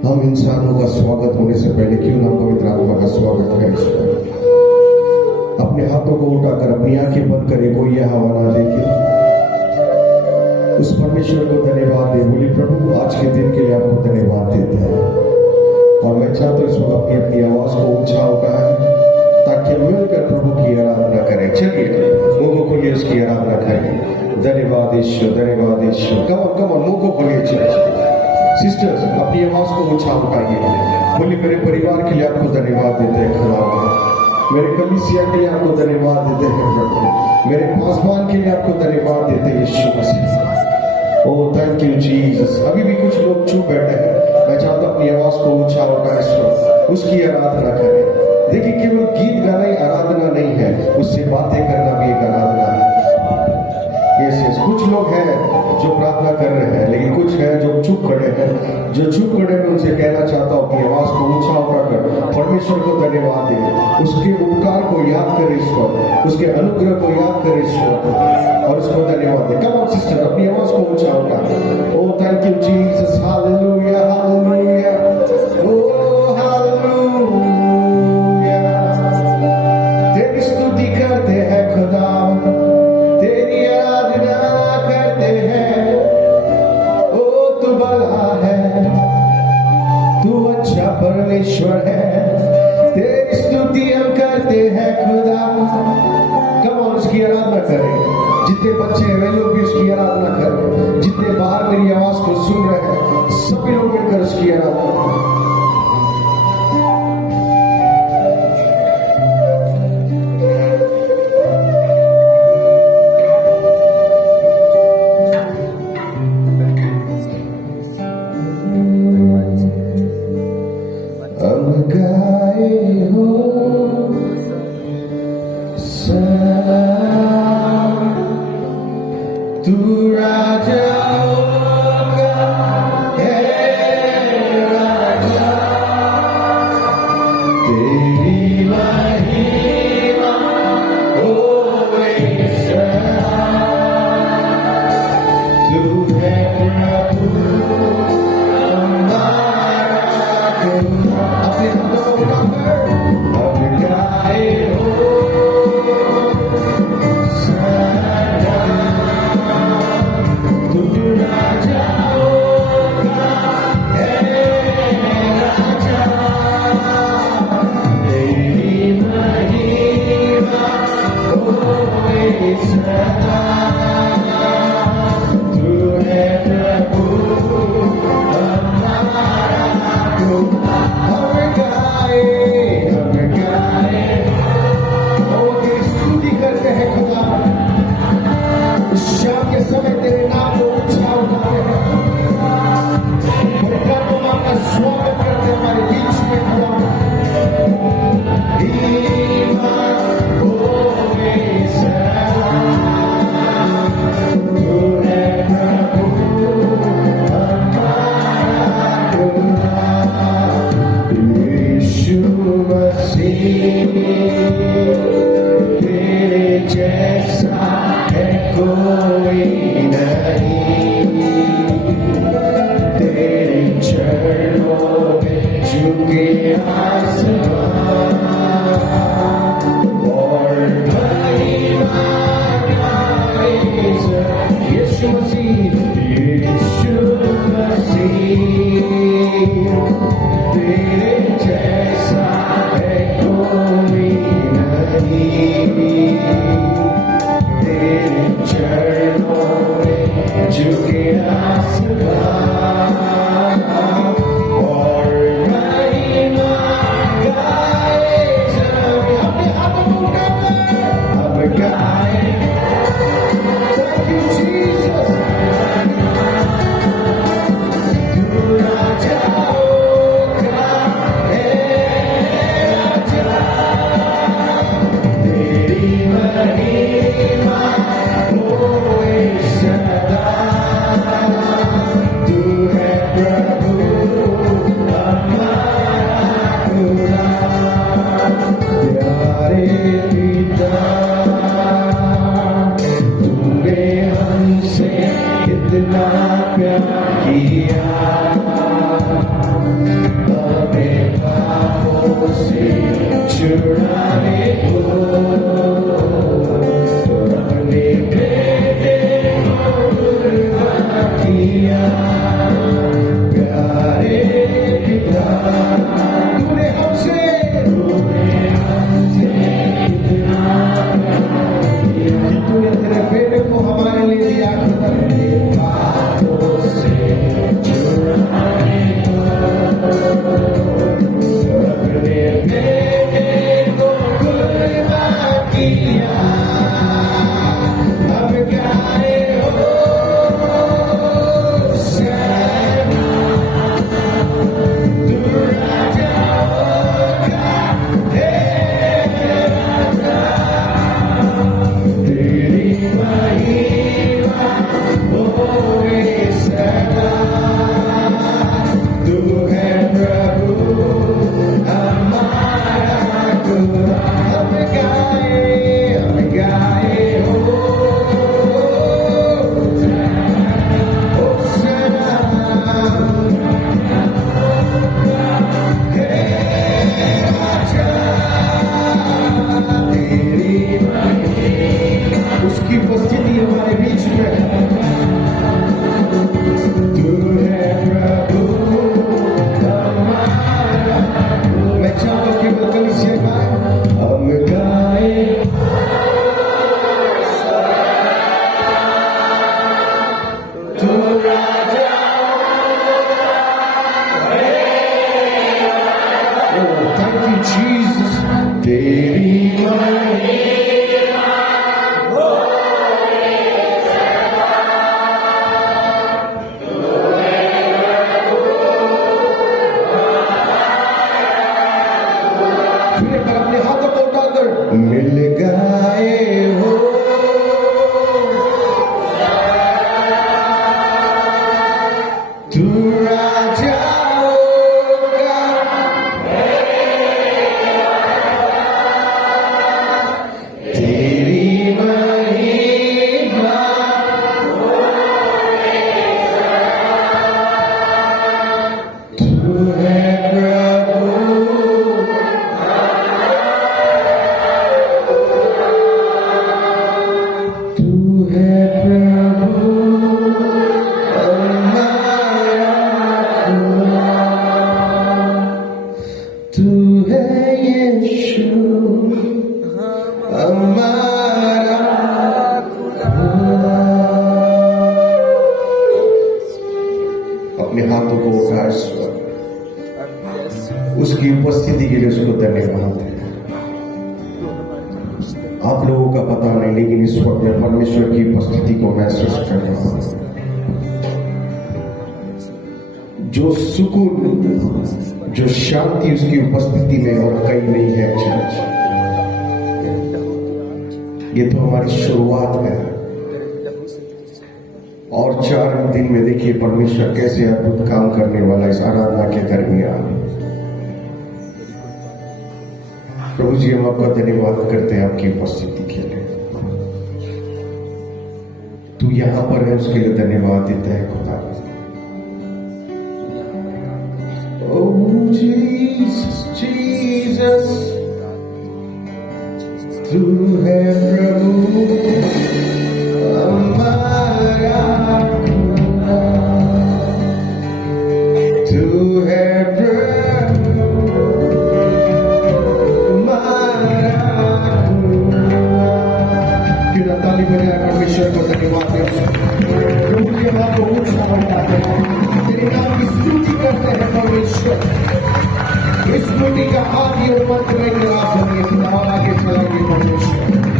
हम इंसानों का स्वागत होने से पहले क्यों ना पवित्र आत्मा का स्वागत करें। अपने हाथों को उठाकर अपनी आंखें बंद करे, कोई यह हवा ना देखे। उस परमेश्वर को धन्यवाद दे। बोली प्रभु आज के दिन के लिए आपको धन्यवाद देते हैं। और मैं चाहता हूँ इस वक्त अपनी अपनी आवाज को ऊंचा उठाएं ताकि मिलकर प्रभु की आराधना करें। चलिए मुंह को खोलिए, उसकी आराधना करें। धन्यवाद ईश्वर, धन्यवाद ईश्वर। कम मुंह को खोलिए। चलिए सिस्टर्स अपनी आवाज को ऊंचा उठाइए। बोले मेरे परिवार के लिए आपको धन्यवाद देते हैं खुदा, मेरे कलीसिया के लिए आपको धन्यवाद देते हैं प्रभु, मेरे पासवान के लिए आपको धन्यवाद देते हैं यीशु मसीह। Oh thank you Jesus. अभी भी कुछ लोग चुप बैठे हैं, मैं चाहता हूं अपनी आवाज को ऊंचा उठाएं, उसकी आराधना करें। देखिए केवल गीत गाना ही आराधना नहीं है, उससे बातें करना भी एक आराधना है। यस कुछ लोग हैं जो प्रार्थना कर रहे हैं, लेकिन कुछ हैं जो चुप खड़े हैं। जो चुप खड़े हैं उनसे कहना चाहता हूं अपनी आवाज को ऊंचा उठाकर परमेश्वर को धन्यवाद दें। उसके उपकार को याद करें ईश्वर, उसके अनुग्रह को याद करें ईश्वर और उसको धन्यवाद दें। कम ऑन सिस्टर अपनी आवाज को ऊंचा उठाएं। ओह thank you Jesus, hallelujah hallelujah, oh hallelujah. तेरी स्तुति करते हैं खुदा, तेरी आराधना करते हैं। ओ तू भला है, तू अच्छा परमेश्वर है, तेरी स्तुति हम करते हैं खुदा। कम ऑन उसकी आराधना करें। जितने बच्चे हैं वे लोग भी उसकी आराधना करें। जितने बाहर मेरी आवाज को सुन रहे हैं सभी लोग मिलकर उसकी आराधना करें। उसकी उपस्थिति के लिए उसको धन्यवाद है। आप लोगों का पता नहीं, लेकिन इस वक्त मैं परमेश्वर की उपस्थिति को महसूस कर रहा हूं। जो सुकून, जो शांति उसकी उपस्थिति में और कहीं नहीं है चर्च। ये तो हमारी शुरुआत है, और 4 दिन में देखिए परमेश्वर कैसे अद्भुत काम करने वाला इस आराधना के दरमियान। प्रभु जी, हम आपका धन्यवाद करते हैं आपकी उपस्थिति के लिए। तू यहां पर है, उसके लिए धन्यवाद देता है खुदा। Oh Jesus, Jesus, तू है प्रभु हमारा, तू है प्रभु हमारा। क्यों ताली बजाए परमेश्वर को धन्यवाद दें। प्रभु जी, हम आपको ऊंचा बढ़ाते हैं, तेरे नाम की स्तुति करते हैं परमेश्वर। इस स्तुति का आदि और अंत में आप होंगे, खुदा आगे चलाएंगे परमेश्वर।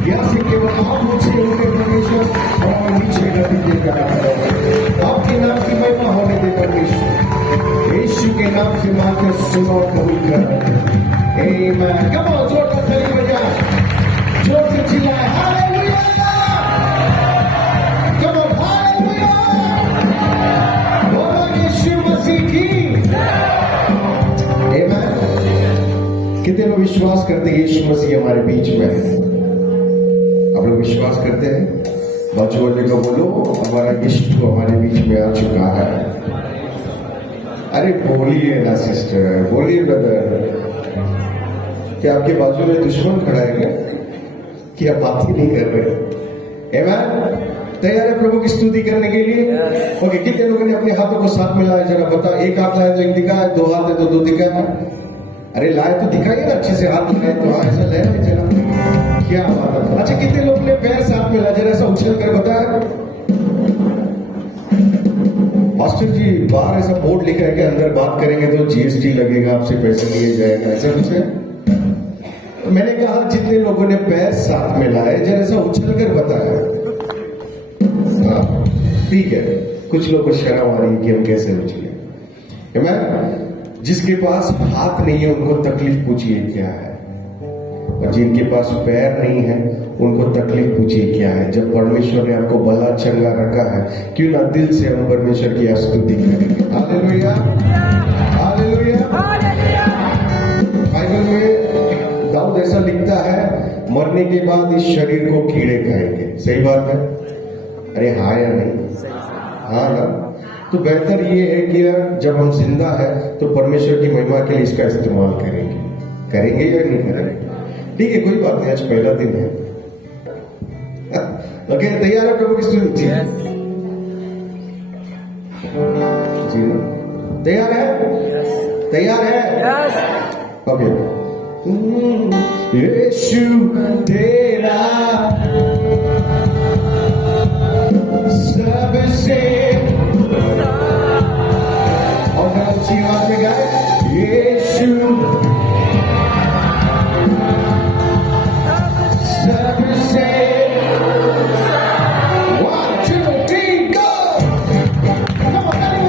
यहाँ से केवल आप ऊंचे होंगे परमेश्वर, और हम नीचे नतीजे करा करेंगे। आपके नाम की महिमा होने दे परमेश्वर। यीशु के नाम से मांगकर सुनो और कबूल कर। आमीन। कम ऑन, जोरदार ताली बजाएं, जोर से चिल्लाएं, हालेलुया! Come on, hallelujah! बोलो यीशु मसीह की। आमीन। कितने लोग विश्वास करते हैं यीशु मसीह हमारे बीच में है? आप लोग विश्वास करते हैं? बाजू वाले को बोलो, हमारा यीशु हमारे बीच में आ चुका है। अरे बोलिए ना सिस्टर, बोलिए ब्रदर। क्या आपके बाजू में दुश्मन खड़ा है क्या, कि आप बात ही नहीं कर रहे? आमीन। तैयार है प्रभु की स्तुति करने के लिए? ओके, कितने लोगों ने अपने हाथों को साथ मिलाया? जरा बता, एक हाथ लाए तो एक दिखाए, 2 हाथ है तो 2 दिखाए। अरे लाए तो दिखाइए ना, अच्छे से हाथ लाए तो ऐसा ले जरा, क्या बात है। अच्छा, कितने लोग ने पैर साथ मिला? जरा ऐसा उछल कर बताया। मास्टर जी, बाहर ऐसा बोर्ड लिखा है कि अंदर बात करेंगे तो जीएसटी लगेगा, आपसे पैसे लिए जाएगा, ऐसा कुछ है? तो मैंने कहा जितने लोगों ने पैर साथ मिलाए, जरा ऐसा उछल कर बताया। ठीक है, कुछ लोग को शर्म आ रही है कि हम कैसे उछले। मैं जिसके पास हाथ नहीं है उनको तकलीफ पूछिए क्या है, और जिनके पास पैर नहीं है उनको तकलीफ पूछिए क्या है। जब परमेश्वर ने आपको भला चंगा रखा है, क्यों ना दिल से हम परमेश्वर की स्तुति करेंगे। Hallelujah, hallelujah. बाइबल में दाऊद ऐसा लिखता है, मरने के बाद इस शरीर को कीड़े खाएंगे। सही बात है? अरे हाँ या नहीं? हाँ ना? तो बेहतर ये है कि जब हम जिंदा है तो परमेश्वर की महिमा के लिए इसका इस्तेमाल करेंगे। करेंगे या नहीं करेंगे? ठीक है, कोई बात नहीं, आज पहला दिन है। ओके, तैयार है प्रभु की स्तुति? जी ना, तैयार है? तैयार है? ओके। यीशु तेरा सबसे, और अच्छी बात में गाए, यीशु सबसे। 1 2 3 go! Come on, hey!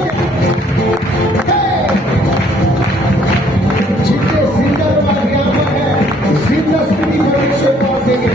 जितने जिंदा लोग यहाँ पर हैं, जिंदा स्तुति परमेश्वर को देंगे।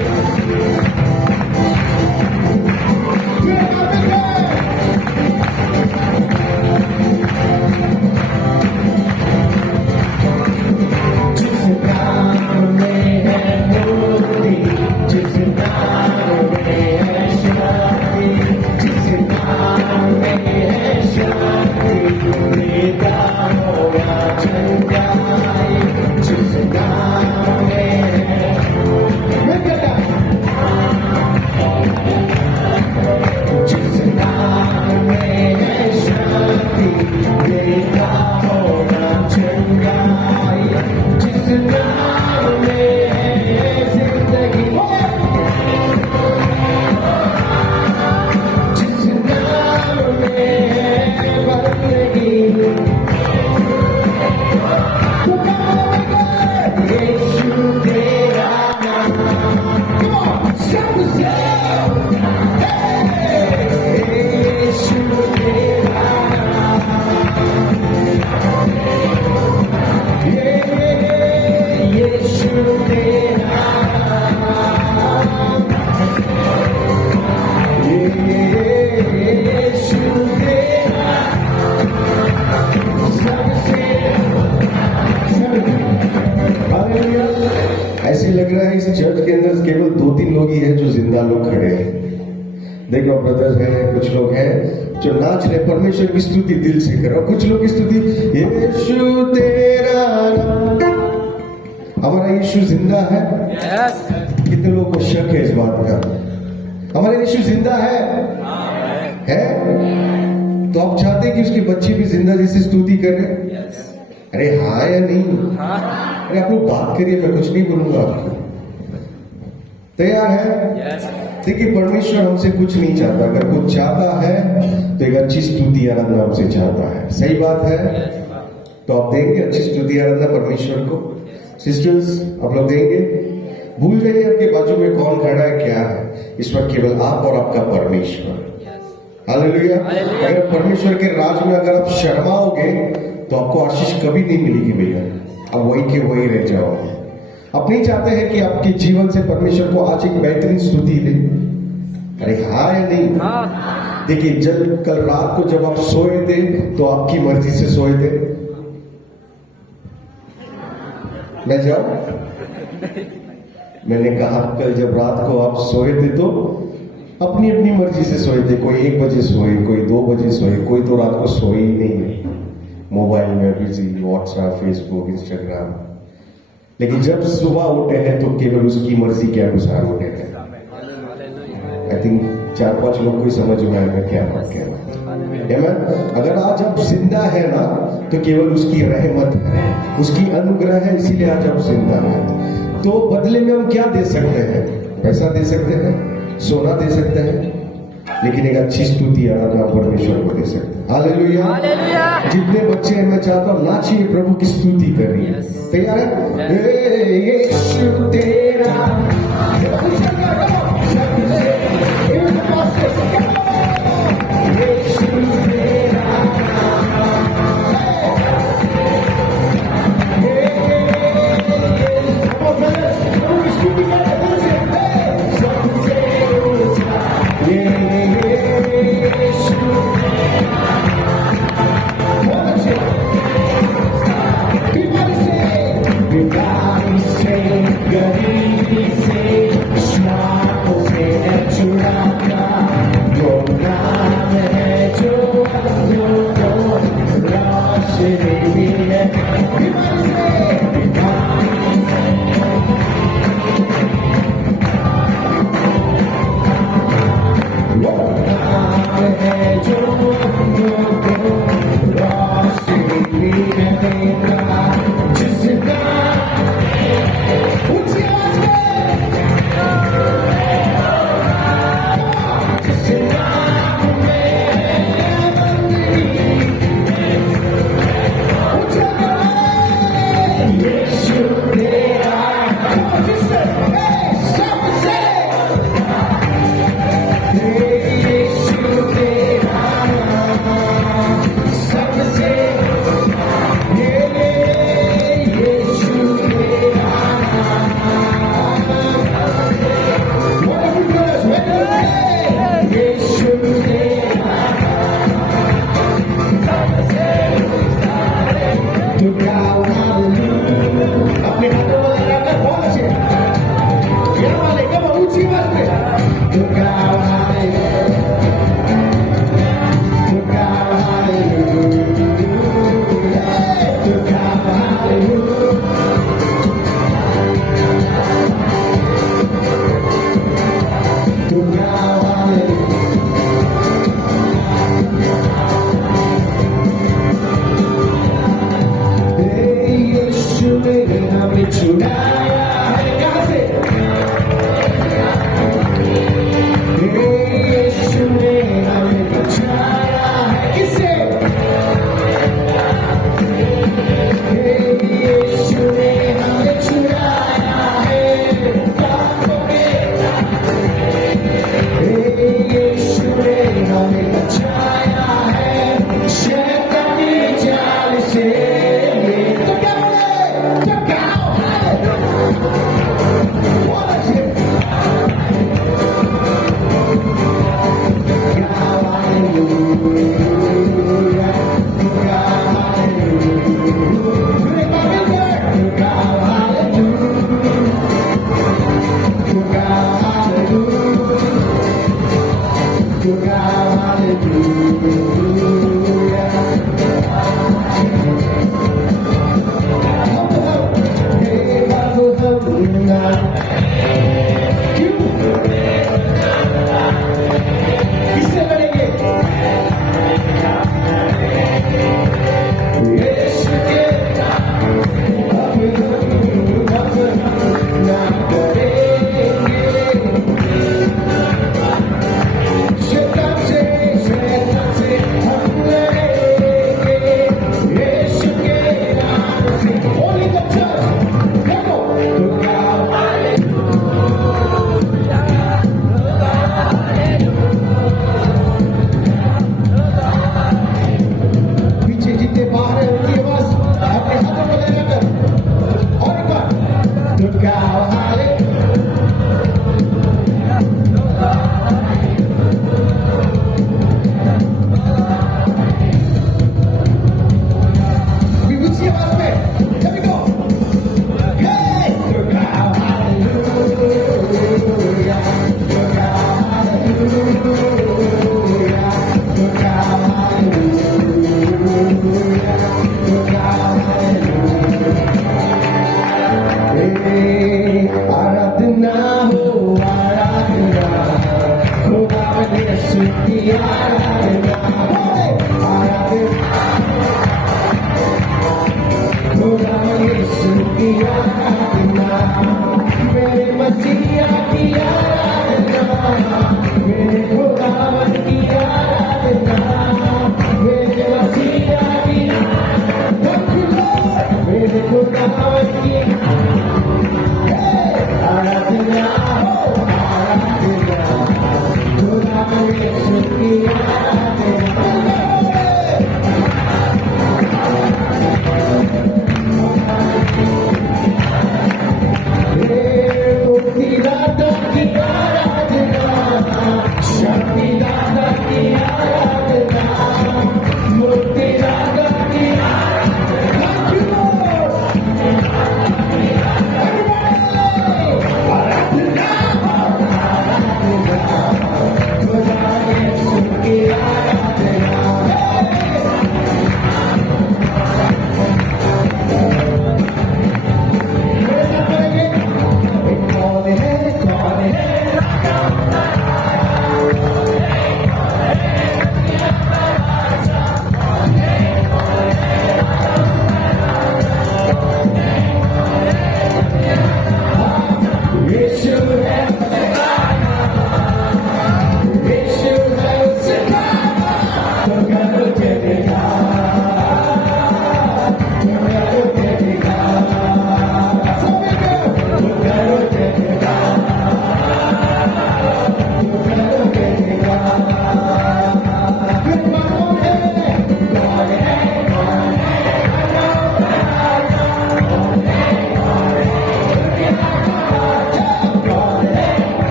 ऐसे लग रहा है इस चर्च के अंदर केवल 2-3 लोग ही हैं जो जिंदा लोग खड़े हैं। देखो ब्रदर्स हैं, कुछ लोग हैं जो नाच रहे, परमेश्वर की स्तुति दिल से करो। कुछ लोग की स्तुति यीशु तेरा नाम। हमारा यीशु जिंदा है। कितने लोगों को शक है इस बात का? हमारा यीशु जिंदा है? तो आप चाहते हैं कि उसके बच्चे भी जिंदा जैसी स्तुति करें? अरे हाँ या नहीं? अरे आप लोग बात करिए, मैं कुछ नहीं बोलूंगा आपको। तैयार है? देखिए, परमेश्वर हमसे कुछ नहीं चाहता। अगर कुछ चाहता है तो एक अच्छी स्तुति आराधना हमसे चाहता है। सही बात है? तो आप देंगे अच्छी स्तुति आराधना परमेश्वर को? सिस्टर्स, आप लोग देंगे? भूल जाइए आपके बाजू में कौन खड़ा है, क्या है। इस वक्त केवल आप और आपका परमेश्वर। हालेलुया। अगर परमेश्वर के राज में अगर आप शर्माओगे तो आपको आशीष कभी नहीं मिलेगी भैया। अब वही के वही रह जाओगे। आप नहीं चाहते हैं कि आपके जीवन से परमेश्वर को आज एक बेहतरीन स्तुति दे? अरे हाँ या नहीं? देखिए, जब कल रात को जब आप सोए थे तो आपकी मर्जी से सोए थे? मैं जाऊं? मैंने कहा कल जब रात को आप सोए थे तो अपनी अपनी मर्जी से सोए थे। कोई 1 बजे सोए, कोई 2 बजे सोए, कोई तो रात को सोए ही नहीं है, मोबाइल में बिजी, व्हाट्सएप, फेसबुक, इंस्टाग्राम। लेकिन जब सुबह उठे हैं तो केवल उसकी मर्जी के अनुसार उठे हैं। आई थिंक 4-5 लोग को समझ में आएगा क्या बात कह रहा है। अगर आज आप जिंदा है ना तो केवल उसकी रहमत है, उसकी अनुग्रह है, इसीलिए आज आप जिंदा है। तो बदले में हम क्या दे सकते हैं? पैसा दे सकते हैं, सोना दे सकते हैं, लेकिन एक अच्छी स्तुति आराधना परमेश्वर को दे सकते हैं। हालेलुया। जितने बच्चे हैं मैं चाहता हूं नाचिए, प्रभु की स्तुति करिए। तैयार है? यीशु तेरा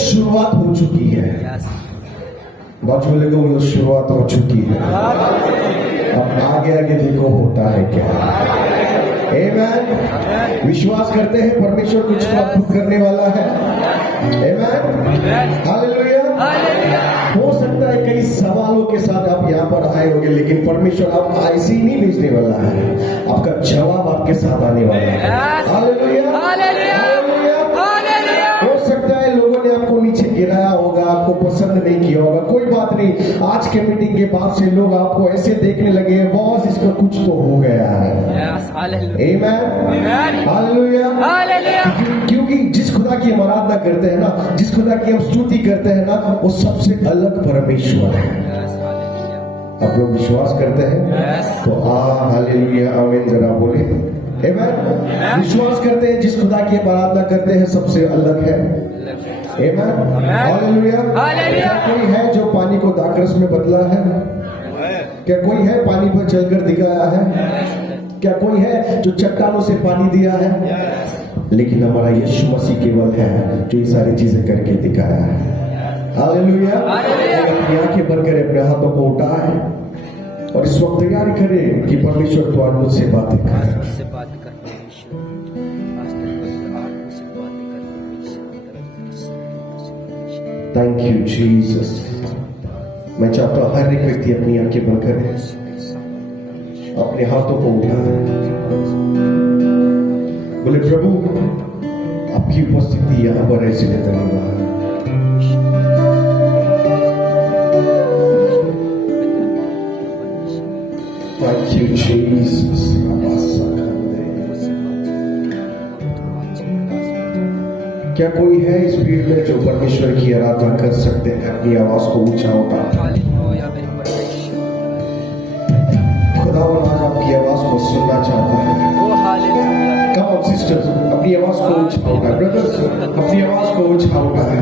शुरुआत हो चुकी है। बाजू वाले को बोलो शुरुआत हो चुकी है, अब आगे आगे देखो होता है क्या। आमेन। विश्वास करते हैं परमेश्वर कुछ अद्भुत करने वाला है। आमेन। हालेलुया। हो सकता है कई सवालों के साथ आप यहाँ पर आए होंगे, लेकिन परमेश्वर आप ऐसे ही नहीं भेजने वाला है, आपका जवाब आपके साथ आने वाला है। हालेलुया। हो सकता है लोगों ने आपको नीचे गिराया होगा, आपको पसंद नहीं किया होगा, कोई बात नहीं। आज के मीटिंग के बाद से लोग आपको ऐसे देखने लगे, बॉस इसका कुछ तो हो गया है। आमेन। हालेलुया। क्योंकि जिस खुदा की हम आराधना करते हैं ना, जिस खुदा की हम स्तुति करते हैं ना, वो सबसे अलग परमेश्वर है। आप लोग विश्वास करते हैं तो हालेलुया आमीन जरा बोले। आमेन। विश्वास करते हैं जिस खुदा की हम आराधना करते हैं सबसे अलग है। आमेन। हालेलुया। क्या कोई है जो पानी को दाखरस में बदला है? क्या कोई है पानी पर चलकर दिखाया है? क्या कोई है जो चट्टानों से पानी दिया है? लेकिन हमारा यीशु मसीह केवल है जो ये सारी चीजें करके दिखाया है। हालेलुया। अपनी आंखें बंद कर अपने हाथों को उठाए और इस वक्त तैयारी करें कि परमेश्वर तो आज मुझसे बातें आज करे। मुझसे बात करते हैं ईश्वर। आज तेरे पवित्र आत्मा से बातें करते हैं ईश्वर। Thank you Jesus. मैं चाहता हूं हर एक व्यक्ति अपनी आंखें बंद करे, अपने हाथों को उठाए, बोले प्रभु आपकी उपस्थिति यहां पर है, इसलिए धन्यवाद। Thank you Jesus. क्या कोई है इस भीड़ में जो परमेश्वर की आराधना कर सकते हैं? अपनी आवाज को ऊंचा उठा। हालेलुया मेरे परमेश्वर। खुदा आज आपकी आवाज को सुनना चाहता है। ओ हालेलुया। कम ऑन सिस्टर्स, अपनी आवाज को ऊंचा उठाए। ब्रदर्स, अपनी आवाज को ऊंचा उठाए।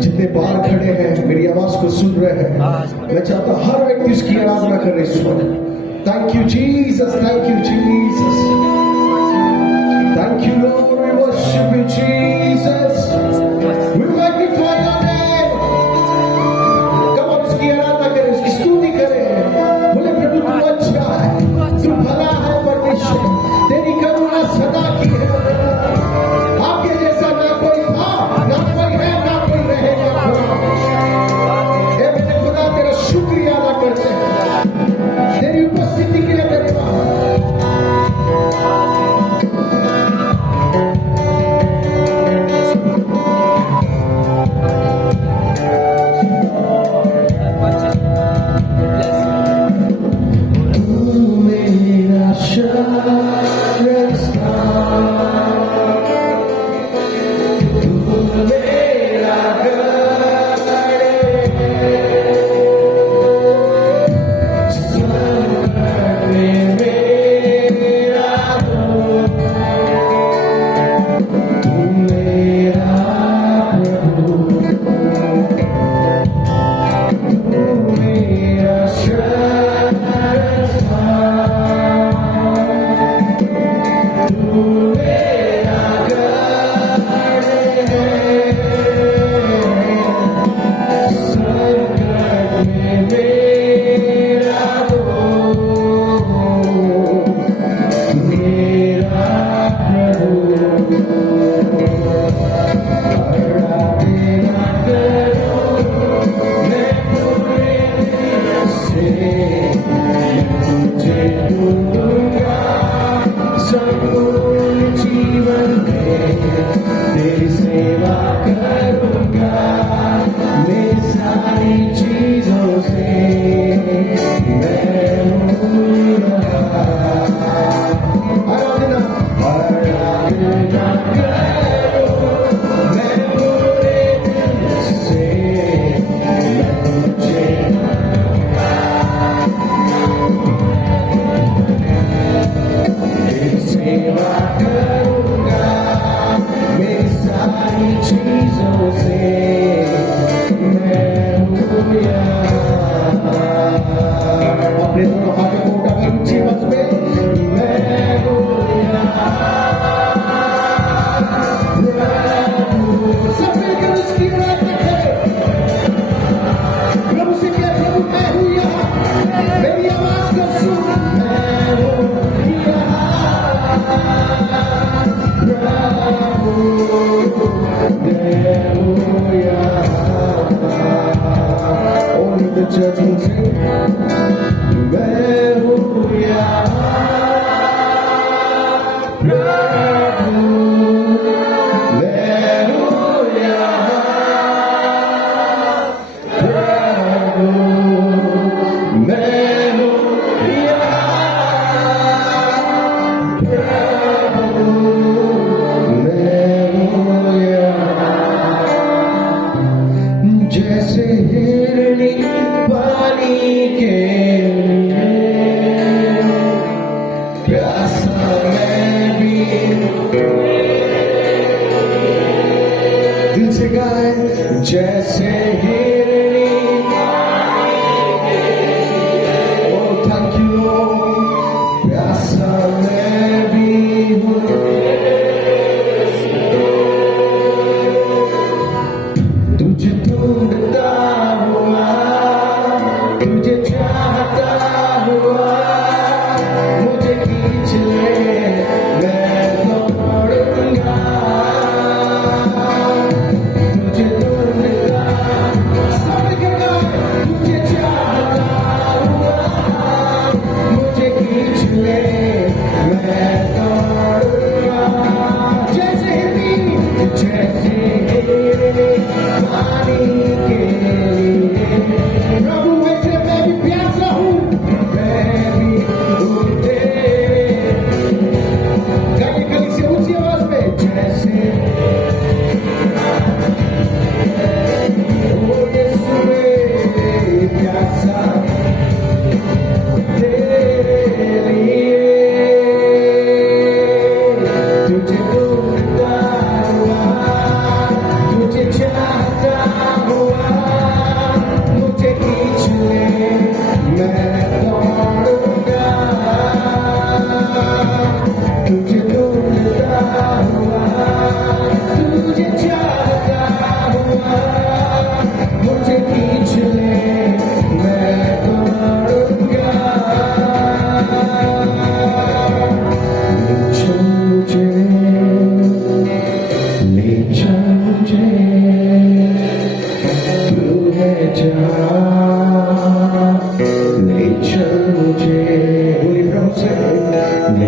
जितने बाहर खड़े हैं मेरी आवाज को सुन रहे हैं, मैं चाहता हूं हर व्यक्ति उसकी आराधना करे इस वक्त। Thank you Jesus, thank you Jesus, thank you lord, we worship you Jesus, we magnify your name. Come on उसकी आराधना करें, उसकी स्तुति करें। बोले प्रभु तू अच्छा है, तू भला है परमेश्वर, तेरी करुणा सदा की है। आपके जैसा ना कोई था, ना कोई है, ना कोई रहेगा। हे मेरे खुदा तेरा शुक्रिया अदा करते हैं, तेरी उपस्थिति के लिए धन्यवाद। अपने दोनों हाथों को उठाकर ऊंची आवाज में सब मिलकर उसकी आराधना करें। प्रभु से कहे, प्रभु मैं हूं यहाँ, मेरी आवाज को सुन। मैं हूं यहाँ, प्रभु मैं हूं यहाँ। Only the church will sing. मैं हूं यहाँ, प्रभु मैं हूं यहाँ, प्रभु मैं हूं यहाँ, प्रभु मैं हूं यहाँ। जैसे हिरनी पानी के प्यासा मैं भी दिल से गाए। जैसे हिरनी, ओ थैंक यू प्यासा मैं भी हूँ। तुझे ढूंढता हुआ, तुझे चाहता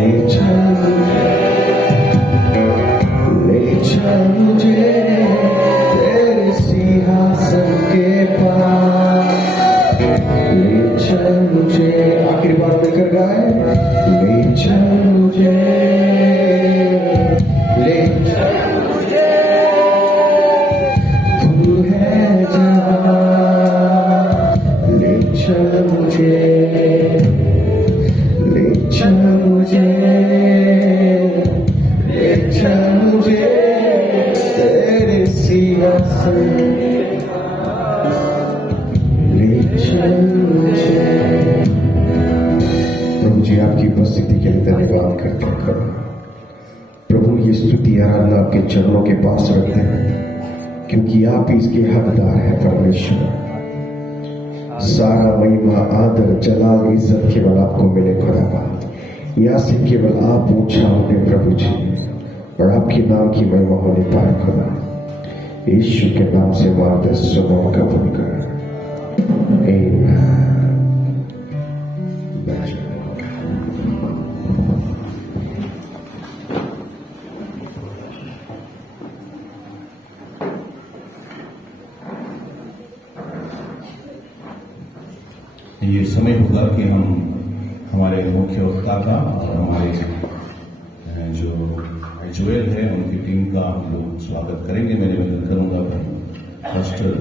ले चल मुझे तेरे सिंहासन के पास, ले चल मुझे, आखिरी बार मिलकर गाए, ले चल मुझे, ले चल मुझे, तू है जहां, ले चल मुझे, ले चल मुझे, ले चल मुझे तेरे सिंहासन, ले चल मुझे। प्रभु जी आपकी उपस्थिति के लिए धन्यवाद करते हैं। प्रभु ये स्तुति आराधना आपके चरणों के पास रखते हैं, क्योंकि आप ही इसके हकदार हैं परमेश्वर। सारा महिमा आदर जलाल इज्जत केवल आपको मिले खुदाबाद। यहाँ से केवल आप ऊंचा होने प्रभु जी, और आपके नाम की महिमा होने पाए खुदा। यीशु के नाम से मांगते सुनो कबूल कर। आमीन। ये समय होगा कि हम हमारे मुख्य वक्ता का और हमारे जो जोएल है उनकी टीम का हम लोग स्वागत करेंगे। मैं निवेदन करूंगा पास्टर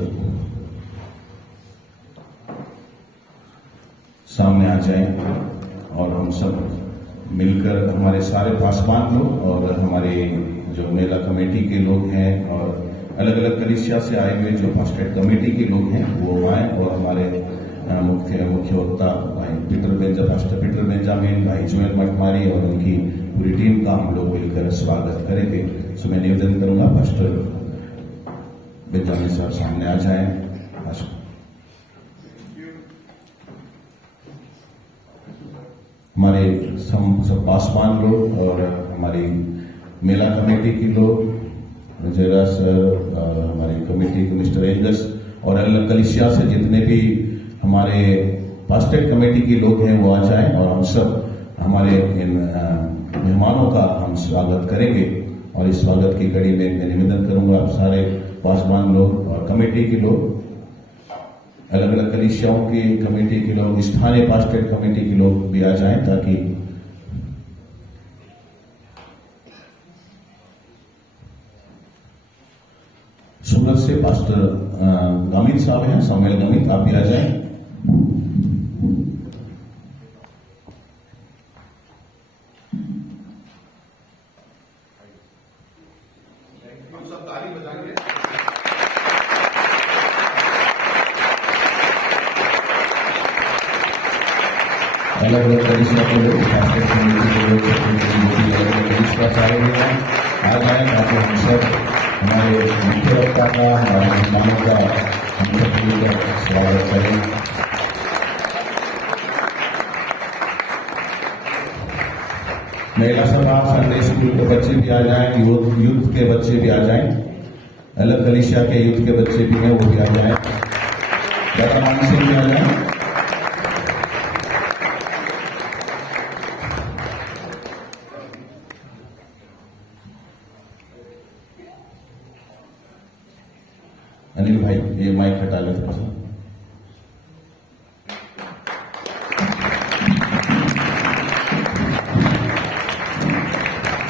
सामने आ जाएं और हम सब मिलकर, हमारे सारे पासवान लोग और हमारे जो मेला कमेटी के लोग हैं और अलग अलग कलीसिया से आए हुए जो पास्टेट कमेटी के लोग हैं वो आए, और हमारे मुख्य वक्ता भाई पास्टर पीटर बेंजामिन, भाई जोएल मटमारी और उनकी पूरी टीम का हम लोग मिलकर स्वागत करेंगे। सो मैं निवेदन करूंगा पास्टर बेंजामिन साहब सामने आ जाएं। हमारे सब पासवान लोग और हमारी मेला कमेटी के लोग, जरा सर, हमारी कमेटी के मिस्टर एंगस और अलग कलीसिया से जितने भी हमारे पास्टेट कमेटी के लोग हैं वो आ जाएं, और हम सब हमारे इन मेहमानों का हम स्वागत करेंगे। और इस स्वागत की कड़ी में मैं निवेदन करूंगा आप सारे पासवान लोग और कमेटी के लोग, अलग अलग कलीसियाओं की कमेटी के लोग, स्थानीय पास्टेट कमेटी के लोग भी आ जाएं, ताकि सूरत से पास्टर गामित साहब हैं, सामुएल गामित, आप भी आ जाएं। अलग अलग कलीसिया के लोग, पास्टेट कमेटी के लोग, अलग अलग कलीसिया से आए हुए हैं, आ जाएं ताकि हम सब हमारे मुख्य वक्ता का, हमारे मेहमानों का हम सब मिलकर स्वागत करें। महिला सभा, संडे स्कूल के बच्चे भी आ जाएं, यूथ के बच्चे भी आ जाएं, अलग कलीसिया के यूथ के बच्चे भी हैं वो भी आ जाएं, दादा मानसिंह भी आ जाएं। अनिल भाई ये माइक हटा ले थोड़ा सा।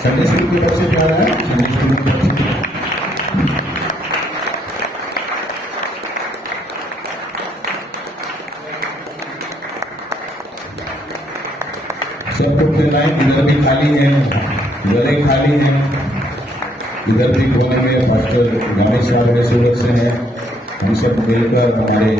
संडे स्कूल के बच्चे भी आ रहे हैं, संडे स्कूल के बच्चे सब लोग मिल रहे हैं। इधर भी खाली है, इधर ही खाली है, इधर भी कोने में पास्टर गामित साहब है, सूरत से है। हम सब मिलकर हमारे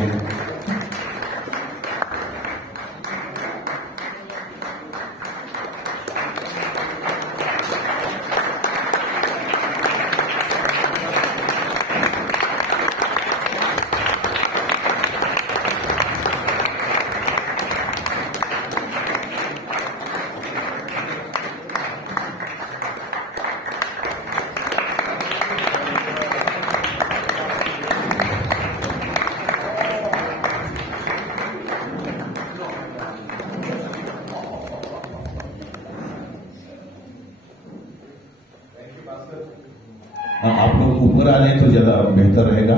आप लोग ऊपर आ जाए तो ज्यादा बेहतर रहेगा।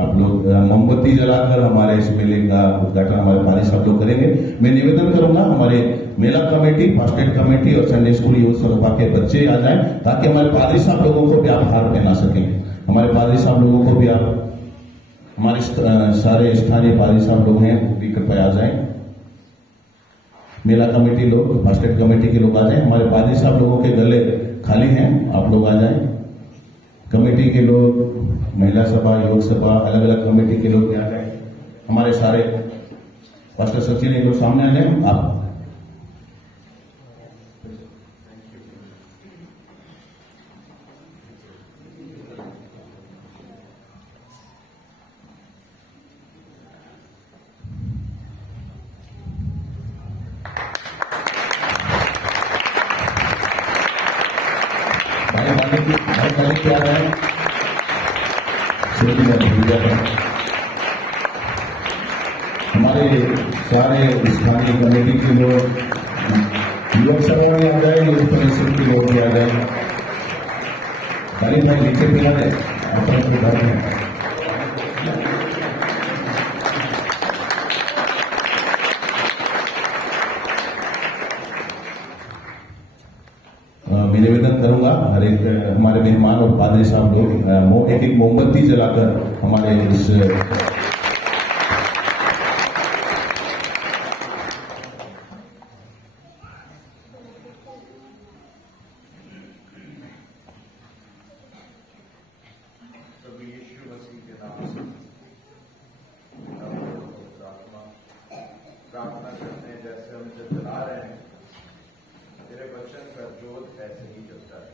आप लोग मोमबत्ती जलाकर हमारे इस मेले का उद्घाटन हमारे पारी साहब लोग करेंगे। मैं निवेदन करूंगा हमारे मेला कमेटी, फास्टेड कमेटी और संडे स्कूल यूथ सभा के बच्चे आ जाएं, ताकि हमारे पादरी साहब लोगों को भी आप हार पहना सकें। हमारे पादरी साहब लोगों को भी आप, हमारे सारे स्थानीय पादरी साहब लोग हैं वो भी कृपया आ जाएं। मेला कमेटी लोग, फास्टेड कमेटी के लोग आ जाएं। हमारे पादरी साहब लोगों के गले खाली हैं, आप लोग आ जाएं। कमेटी के लोग, महिला सभा, योग सभा, अलग अलग कमेटी के लोग आ जाएं। हमारे सारे पास्टर सचिन ये लोग सामने आ जाएं। आप भाई क्या है, हमारे सारे स्थानीय कमेटी के लोग, युवक सभा में आ जाए, यूथ परिषद के लोग भी आ जाए। भाई नीचे पे आ जाए अपने घर में। मैं निवेदन करूंगा हर एक हमारे मेहमान और पादरी साहब लोग एक एक मोमबत्ती जलाकर हमारे इस प्रार्थना करते हैं, जैसे हम इसे चला रहे हैं, तेरे वचन का जोत ऐसे ही चलता है।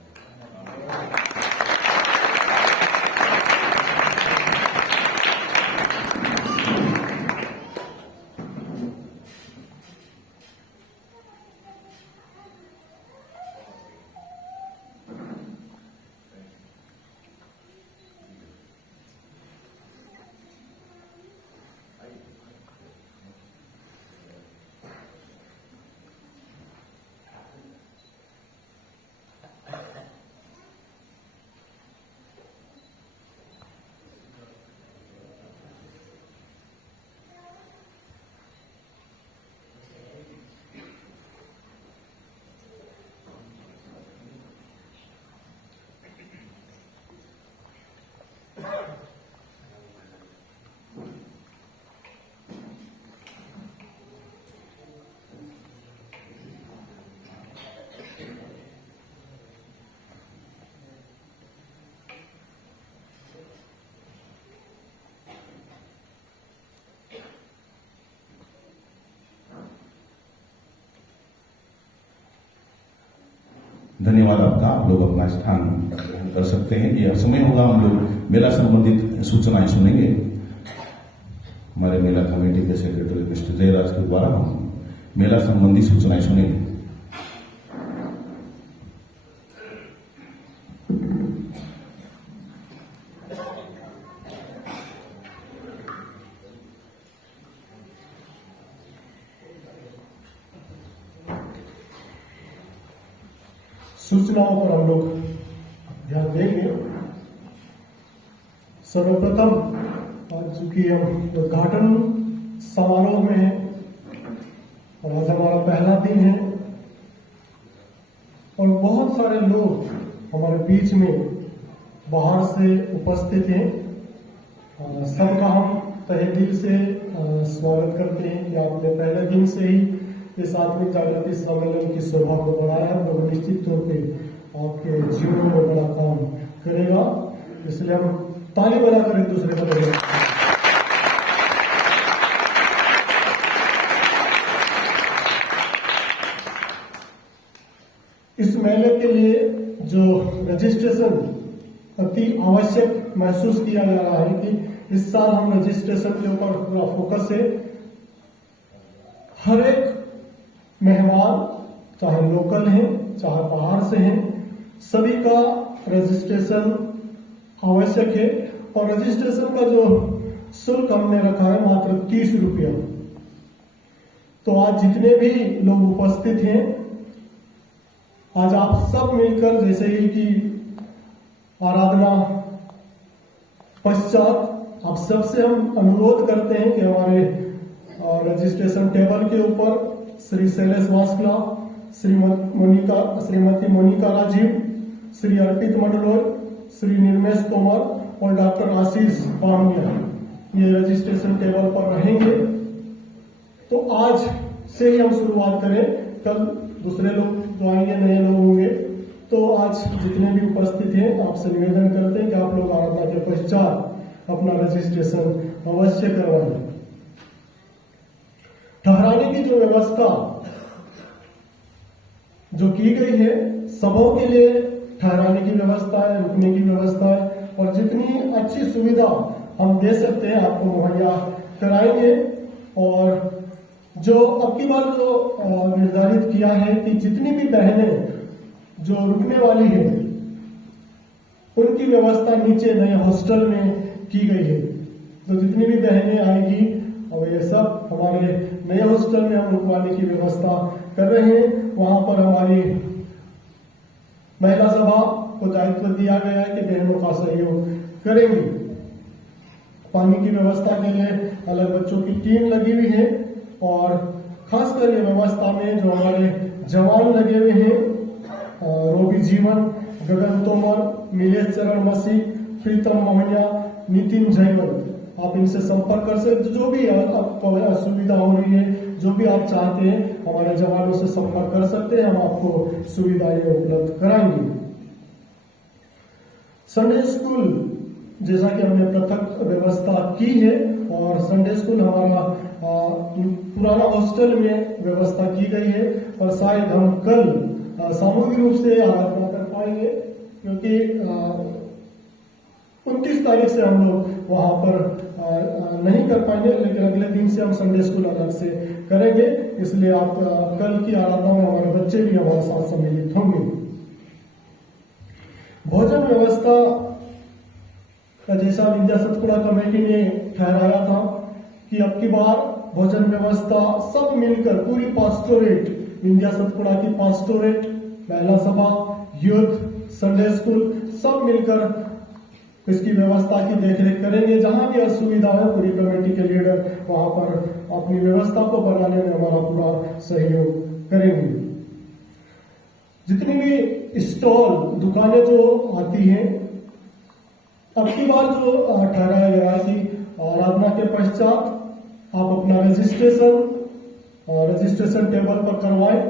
धन्यवाद आपका। आप लोग अपना स्थान ग्रहण कर सकते हैं। यह समय होगा हम लोग मेला संबंधित सूचनाएं सुनेंगे। हमारे मेला कमेटी के सेक्रेटरी मिस्टर जयराज के द्वारा हम मेला संबंधी सूचनाएं सुनेंगे। सूचनाओं पर हम लोग ध्यान देंगे। सर्वप्रथम चूंकि हम उद्घाटन समारोह में हैं और आज हमारा पहला दिन है और बहुत सारे लोग हमारे बीच में बाहर से उपस्थित हैं, सबका हम तहे दिल से स्वागत करते हैं कि आपने पहले दिन से ही इस आत्मिक जागृति सम्मेलन की शोभा को बढ़ाया है। तो निश्चित तौर पे आपके जीवन में बड़ा काम करेगा, इसलिए हम ताली बजाकर एक दूसरे को बधाई। इस मेले के लिए जो रजिस्ट्रेशन अति आवश्यक महसूस किया जा रहा है कि इस साल हम रजिस्ट्रेशन के ऊपर पूरा फोकस है। हर एक मेहमान चाहे लोकल हैं चाहे बाहर से हैं, सभी का रजिस्ट्रेशन आवश्यक है और रजिस्ट्रेशन का जो शुल्क हमने रखा है मात्र 30 रुपया। तो आज जितने भी लोग उपस्थित हैं, आज आप सब मिलकर जैसे ही कि आराधना पश्चात आप सबसे हम अनुरोध करते हैं कि हमारे रजिस्ट्रेशन टेबल के ऊपर श्री शैलेश वास्कला, श्रीमती मोनिका राजीव, श्री अर्पित मंडलोई, श्री निर्मेश तोमर और डॉक्टर आशीष पामिया ये रजिस्ट्रेशन टेबल पर रहेंगे। तो आज से ही हम शुरुआत करें, कल दूसरे लोग जो आएंगे नए लोग होंगे। तो आज जितने भी उपस्थित हैं आपसे निवेदन करते हैं कि आप लोग आराधना के पश्चात अपना रजिस्ट्रेशन अवश्य करवाएं। ठहराने की जो व्यवस्था जो की गई है, सबों के लिए ठहराने की व्यवस्था है, रुकने की व्यवस्था है और जितनी अच्छी सुविधा हम दे सकते हैं आपको मुहैया कराएंगे। और जो अब की बार जो निर्धारित किया है कि जितनी भी बहनें जो रुकने वाली है उनकी व्यवस्था नीचे नए हॉस्टल में की गई है। तो जितनी भी बहनें आएगी और ये सब हमारे नए हॉस्टल में हम रुकवाने की व्यवस्था कर रहे हैं। वहां पर हमारी महिला सभा को दायित्व दिया गया है कि बहनों का सहयोग करेंगी। पानी की व्यवस्था के लिए अलग बच्चों की टीम लगी हुई है और खासकर ये व्यवस्था में जो हमारे जवान लगे हुए हैं, रोबी जीवन, गगन तोमर, नीलेश चरण मसीह, प्रीतम मोहनिया, नितिन जयवल, आप इनसे संपर्क कर सकते। जो भी आपको असुविधा हो रही है, जो भी आप चाहते हैं हमारे जवानों से संपर्क कर सकते हैं, हम आपको सुविधाएं उपलब्ध कराएंगे। संडे स्कूल जैसा कि हमने पृथक व्यवस्था की है और संडे स्कूल हमारा पुराना हॉस्टल में व्यवस्था की गई है और शायद हम कल सामूहिक रूप से आराधना कर पाएंगे क्योंकि 29 तारीख से हम लोग वहां पर नहीं कर पाएंगे, लेकिन अगले दिन से हम संडे स्कूल अलग से करेंगे। इसलिए आप कल की आराधना में हमारे बच्चे भी हमारे साथ सम्मिलित होंगे। भोजन व्यवस्था का जैसा विद्या सतपुड़ा कमेटी ने ठहराया था कि अब की बार भोजन व्यवस्था सब मिलकर पूरी पास्टोरेट, विद्या सतपुड़ा की पास्टोरेट, महिला सभा, यूथ, संडे स्कूल सब मिलकर इसकी व्यवस्था की देखरेख करेंगे। जहां भी असुविधा है पूरी कमेटी के लीडर वहां पर अपनी व्यवस्था को बनाने में हमारा पूरा सहयोग करेंगे। जितनी भी स्टॉल दुकानें जो आती हैं, अब की बार जो ठहराया गया है कि आराधना के पश्चात आप अपना रजिस्ट्रेशन टेबल पर करवाएं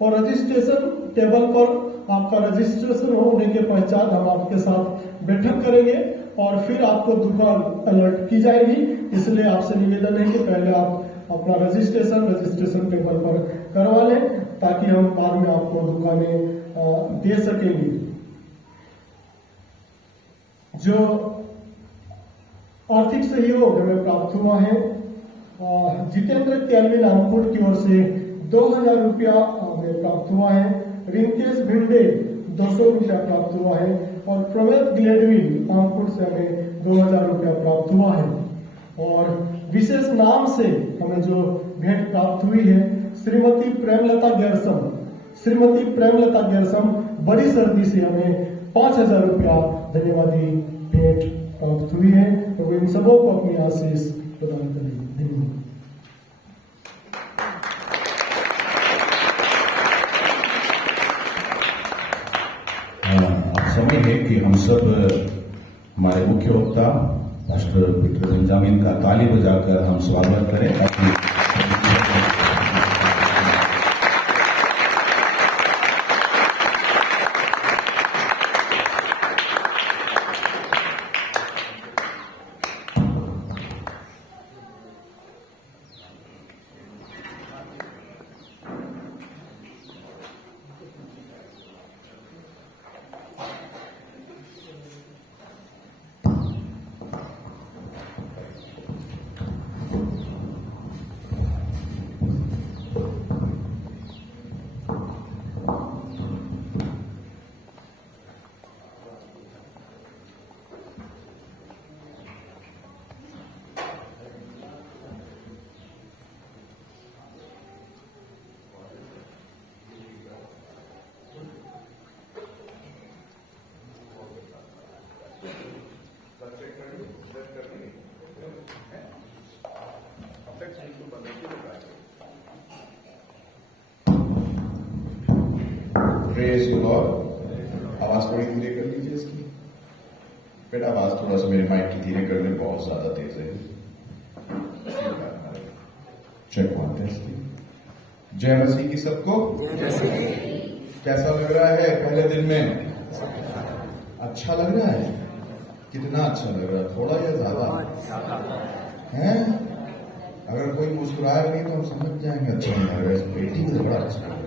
और रजिस्ट्रेशन टेबल पर आपका रजिस्ट्रेशन होने के पश्चात हम आपके साथ बैठक करेंगे और फिर आपको दुकान अलर्ट की जाएगी। इसलिए आपसे निवेदन है कि पहले आप अपना रजिस्ट्रेशन टेबल पर करवा लें ताकि हम बाद में आपको दुकानें दे सकेंगे। जो आर्थिक सहयोग हमें प्राप्त हुआ है, जितेंद्र कैलविन आमपुट की ओर से 2000 रुपया हमें प्राप्त हुआ है, रिंकेश भिंडे 200 रुपया प्राप्त हुआ है और प्रवेद ग्लेडविन आमपुट से हमें 2000 रुपया प्राप्त हुआ है। और विशेष नाम से हमें जो भेंट प्राप्त हुई है, श्रीमती प्रेमलता गैरसम बड़ी सर्दी से हमें 5000 रुपया धन्यवादी भेंट प्राप्त हुई है। तो इन सबों को अपनी आशीष प्रदान करेंगे। धन्यवाद। समय है कि हम सब हमारे मुख्य वक्ता पास्टर पीटर बेंजामिन का ताली बजाकर हम स्वागत करें। Praise God. आवाज थोड़ी धीरे कर लीजिए इसकी। बेटा आवाज थोड़ा सा मेरे माइक की धीरे कर दे, बहुत ज्यादा तेज है। Check one test. जय मसीह की सबको। कैसा लग रहा है पहले दिन में? अच्छा लग रहा है? कितना अच्छा लग रहा है? थोड़ा या ज्यादा है? अगर कोई मुस्कुराए नहीं तो हम समझ जाएंगे अच्छा नहीं लग रहा है। इस बेटी को बड़ा अच्छा लग रहा है।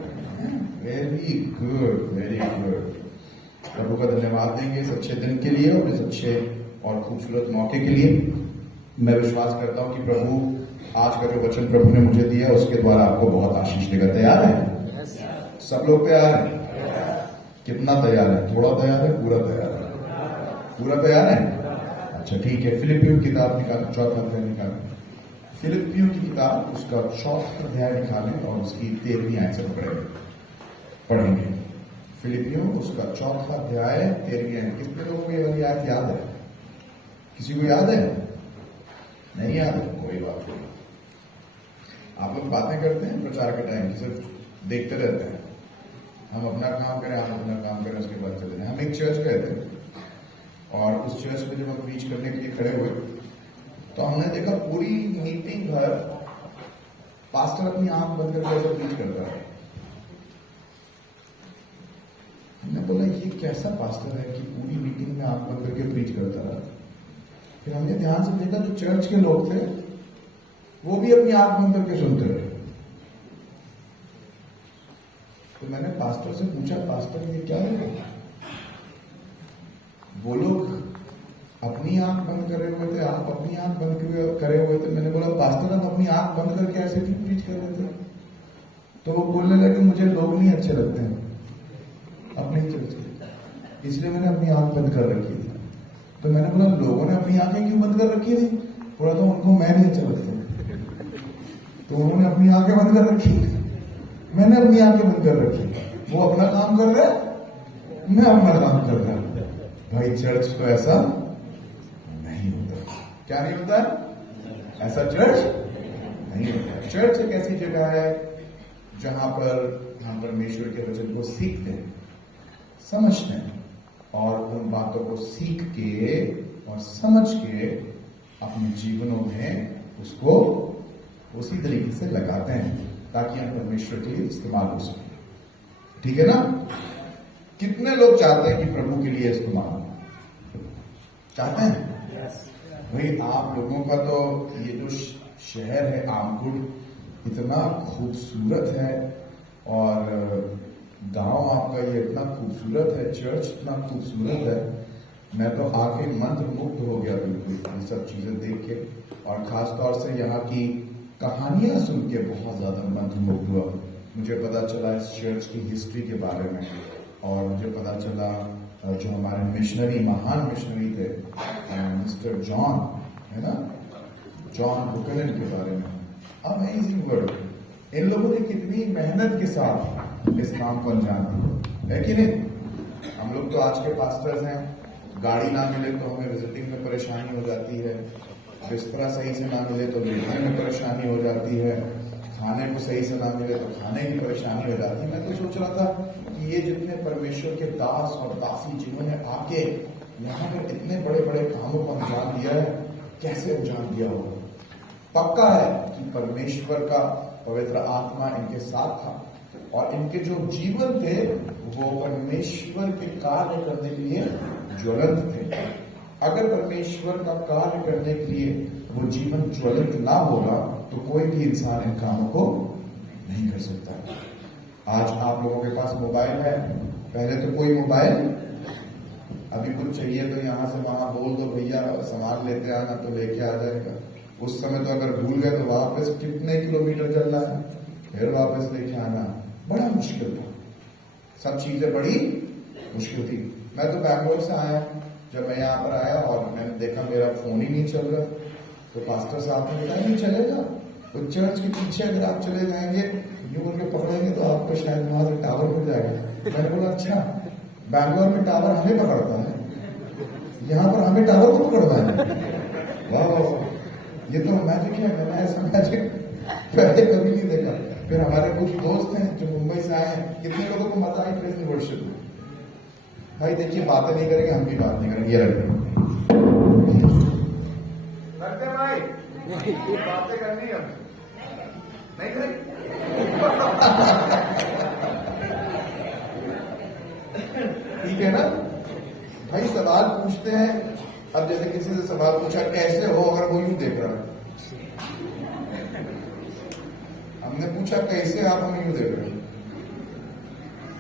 Very good, very good. प्रभु का धन्यवाद देंगे इस अच्छे दिन के लिए और इस अच्छे और खूबसूरत मौके के लिए। मैं विश्वास करता हूं कि प्रभु आज का जो वचन प्रभु ने मुझे दिया उसके द्वारा आपको बहुत आशीष देगा। तैयार है? सब लोग तैयार हैं? कितना तैयार है? थोड़ा तैयार है? पूरा तैयार है? पूरा तैयार है? अच्छा ठीक है। फिलिपियों की किताब निकालें, चौथा अध्याय निकालें। फिलिपियों की किताब उसका चौथा अध्याय निकालें और उसकी 13वीं आयत से पढ़ेंगे। फिलिपियों उसका चौथा अध्याय 13वीं आयत। कितने लोगों को ये आयत याद है? किसी को याद है? नहीं याद है? कोई बात नहीं। आप लोग बातें करते हैं प्रचार के टाइम, सिर्फ देखते रहते हैं। हम अपना काम करें, आप अपना काम करें, उसके बाद चले जाए। हम एक चर्च गए थे और उस चर्च में जब हम प्रीच करने के लिए खड़े हुए तो हमने देखा पूरी मीटिंग भर पास्टर अपनी आंख बंद करके ऐसे प्रीच करता है। हमने बोला ये कैसा पास्टर है कि पूरी मीटिंग में आंख बंद करके प्रीच करता रहा। फिर हमने ध्यान से देखा जो चर्च के लोग थे वो भी अपनी आंख बंद करके सुनते रहे। तो मैंने पास्टर से पूछा, पास्टर ये क्या है? वो लोग अपनी आंख बंद करे हुए थे, आप अपनी आंख बंद करे हुए थे। मैंने बोला पास्टर आप अपनी आंख बंद करके ऐसे क्यों प्रीच कर रहे थे? तो वो बोलने लगे मुझे लोग नहीं अच्छे लगते हैं अपने चर्च के, इसलिए मैंने अपनी आंख बंद कर रखी थी। तो मैंने बोला लोगों ने अपनी आंखें क्यों बंद कर रखी थी? बोला तो उनको मैं नहीं अच्छा लगता। तो उन्होंने अपनी आंखें बंद कर रखी, मैंने अपनी आंखें बंद कर रखी। वो अपना काम कर रहा है, मैं अपना काम कर रहा हूं। भाई चर्च तो ऐसा नहीं होता। क्या नहीं होता? ऐसा चर्च नहीं होता। चर्च एक ऐसी जगह है जहां पर हम परमेश्वर के वचन को सीखते हैं, समझते हैं और उन बातों को सीख के और समझ के अपने जीवनों में उसको उसी तरीके से लगाते हैं ताकि हम परमेश्वर के लिए इस्तेमाल हो सके। ठीक है ना? कितने लोग चाहते हैं कि प्रभु के लिए इस्तेमाल हो? चाहते हैं? भाई आप लोगों का तो ये जो शहर है आमकुड़ इतना खूबसूरत है और गांव आपका ये इतना खूबसूरत है, चर्च इतना खूबसूरत है। मैं तो आके मंत्रमुग्ध हो गया बिल्कुल ये सब चीजें देख के, और खास तौर से यहाँ की कहानियां सुन के बहुत ज्यादा मंत्रमुग्ध हुआ। मुझे पता चला इस चर्च की हिस्ट्री के बारे में और मुझे पता चला जो हमारे मिशनरी, महान मिशनरी थे मिस्टर जॉन, है ना, जॉन बुकनन के बारे में। Amazing word. इन लोगों ने कितनी मेहनत के साथ इस काम को अंजाम दिया है कि नहीं? हम लोग तो आज के पास्टर्स हैं, गाड़ी ना मिले तो हमें विजिटिंग में परेशानी हो जाती है, बिस्तरा सही से ना मिले तो लेटने में परेशानी हो जाती है, खाने को सही से ना मिले तो खाने की परेशानी हो जाती है। मैं तो सोच रहा था कि ये जितने परमेश्वर के दास और दासी जिन्होंने आके यहाँ पर इतने बड़े बड़े कामों को अंजाम दिया है, कैसे अंजाम दिया होगा। पक्का है कि परमेश्वर का पवित्र आत्मा इनके साथ था और इनके जो जीवन थे वो परमेश्वर के कार्य करने के लिए ज्वलंत थे। अगर परमेश्वर का कार्य करने के लिए वो जीवन ज्वलंत ना होगा तो कोई भी इंसान इन कामों को नहीं कर सकता। आज आप लोगों के पास मोबाइल है, पहले तो कोई मोबाइल, अभी कुछ चाहिए तो यहाँ से वहां बोल दो भैया सामान लेते आना तो लेके आ जाएगा। उस समय तो अगर भूल गए तो वापस कितने किलोमीटर चलना है, फिर वापस लेके आना, बड़ा मुश्किल था। सब चीजें बड़ी मुश्किल थी। मैं तो बैंगलोर से आया, जब मैं यहाँ पर आया और मैंने देखा मेरा फोन ही नहीं चल रहा, तो पास्टर साहब ने बताया नहीं चलेगा, तो चर्च के पीछे अगर आप चले जाएंगे यूं करके पकड़ेंगे तो आपको शायद वहां से टावर मिल जाएगा। मैंने बोला अच्छा, बैंगलोर में टावर हमें पकड़ता है, यहाँ पर हमें टावर को पकड़ता है। वाह, ये तो मैजिक है। मैंने ऐसा मैजिक पहले कभी नहीं देखा। फिर हमारे कुछ दोस्त हैं जो मुंबई से आए हैं, कितने लोगों को मजा आई प्रेजेंट क्वेश्चन में। भाई देखिए, बातें नहीं करेंगे, हम भी बात नहीं करेंगे, ये रखते भाई बातें करनी है हमसे, नहीं करेंगे। ठीक है ना भाई? सवाल पूछते हैं। अब जैसे किसी से सवाल पूछा कैसे हो, अगर वो यूं देख रहा है, हमने पूछा कैसे, आप हमें यूं देख रहे हैं,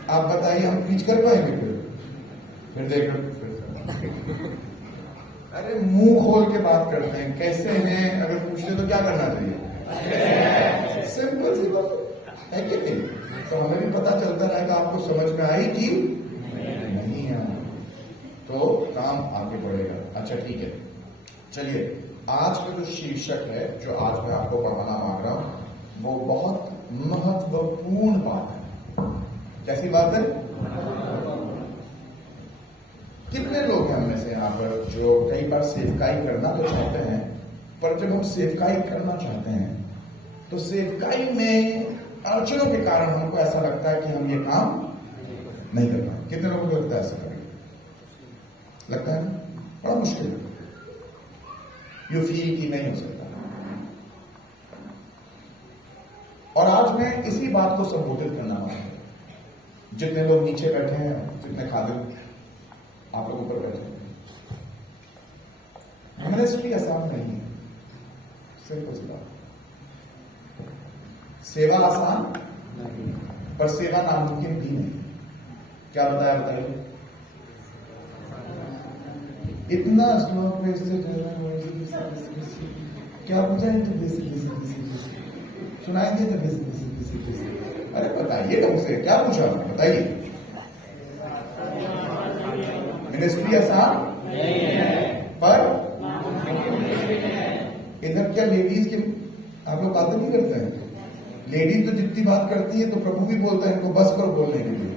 आप बताइए हम पीछ कर पाएंगे? फिर देख रहे, अरे मुंह खोल के बात करते हैं। कैसे हैं अगर पूछते तो क्या करना चाहिए? सिंपल सी बात है कि नहीं? तो हमें भी पता चलता रहेगा आपको समझ में आई कि नहीं है, तो काम आगे बढ़ेगा। अच्छा ठीक है, चलिए आज का जो शीर्षक है, जो आज मैं आपको पढ़ाना मांग रहा हूं, वो बहुत महत्वपूर्ण बात है। कैसी बात है? कितने लोग हैं हमें से यहाँ पर जो कई बार सेवकाई करना तो चाहते हैं, पर जब हम सेवकाई करना चाहते हैं तो सेवकाई में अड़चनों के कारण हमको ऐसा लगता है कि हम ये काम नहीं कर पाए। कितने लोगों को लगता है ऐसा करेंगे? लगता है ना? बड़ा मुश्किल है, यू फील कि नहीं हो सकता। और आज मैं इसी बात को संबोधित करना चाहता हूं। जितने लोग नीचे बैठे हैं, जितने खादिम आप लोग ऊपर बैठे हैं, मिनिस्ट्री आसान नहीं है। सिंपल सी बात, सेवा आसान नहीं, पर सेवा नामुमकिन भी नहीं। क्या बताया? बताइए। इतना श्लोक में इससे क्या बुझाए? तो सुनाई दिए तो अरे बताइए ढंग से, क्या पूछा? बताइए। मिनिस्ट्री आसान नहीं है, पर इधर क्या लेडीज के आप लोग बातें नहीं करते हैं? लेडीज तो जितनी बात करती है तो प्रभु भी बोलता है इनको बस करो बोलने के लिए।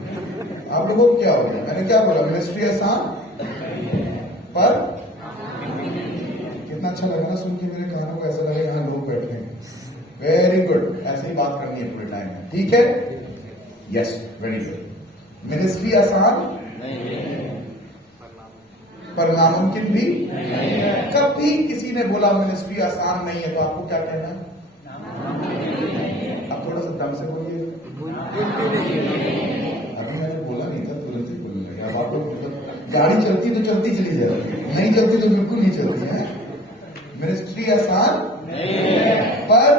आप लोगों को क्या हो गया? मैंने क्या बोला? मिनिस्ट्री आसान पर कितना अच्छा लगा ना सुन के, मेरे कानों को ऐसा लगा यहाँ लोग बैठे हैं। वेरी गुड, ऐसे ही बात करनी है पूरे टाइम में, ठीक है? Yes, very good. मिनिस्ट्री आसान नहीं है, पर नामुमकिन भी नहीं है। कभी किसी ने बोला मिनिस्ट्री आसान नहीं है तो आपको क्या कहना है? आप थोड़ा सा दम से बोलिए। अभी मैंने बोला नहीं था, तुरंत ही बोलने लगे। अब आप लोग गाड़ी चलती तो चलती चली जाती, नहीं चलती तो बिल्कुल नहीं चलती है। मिनिस्ट्री आसान नहीं है, पर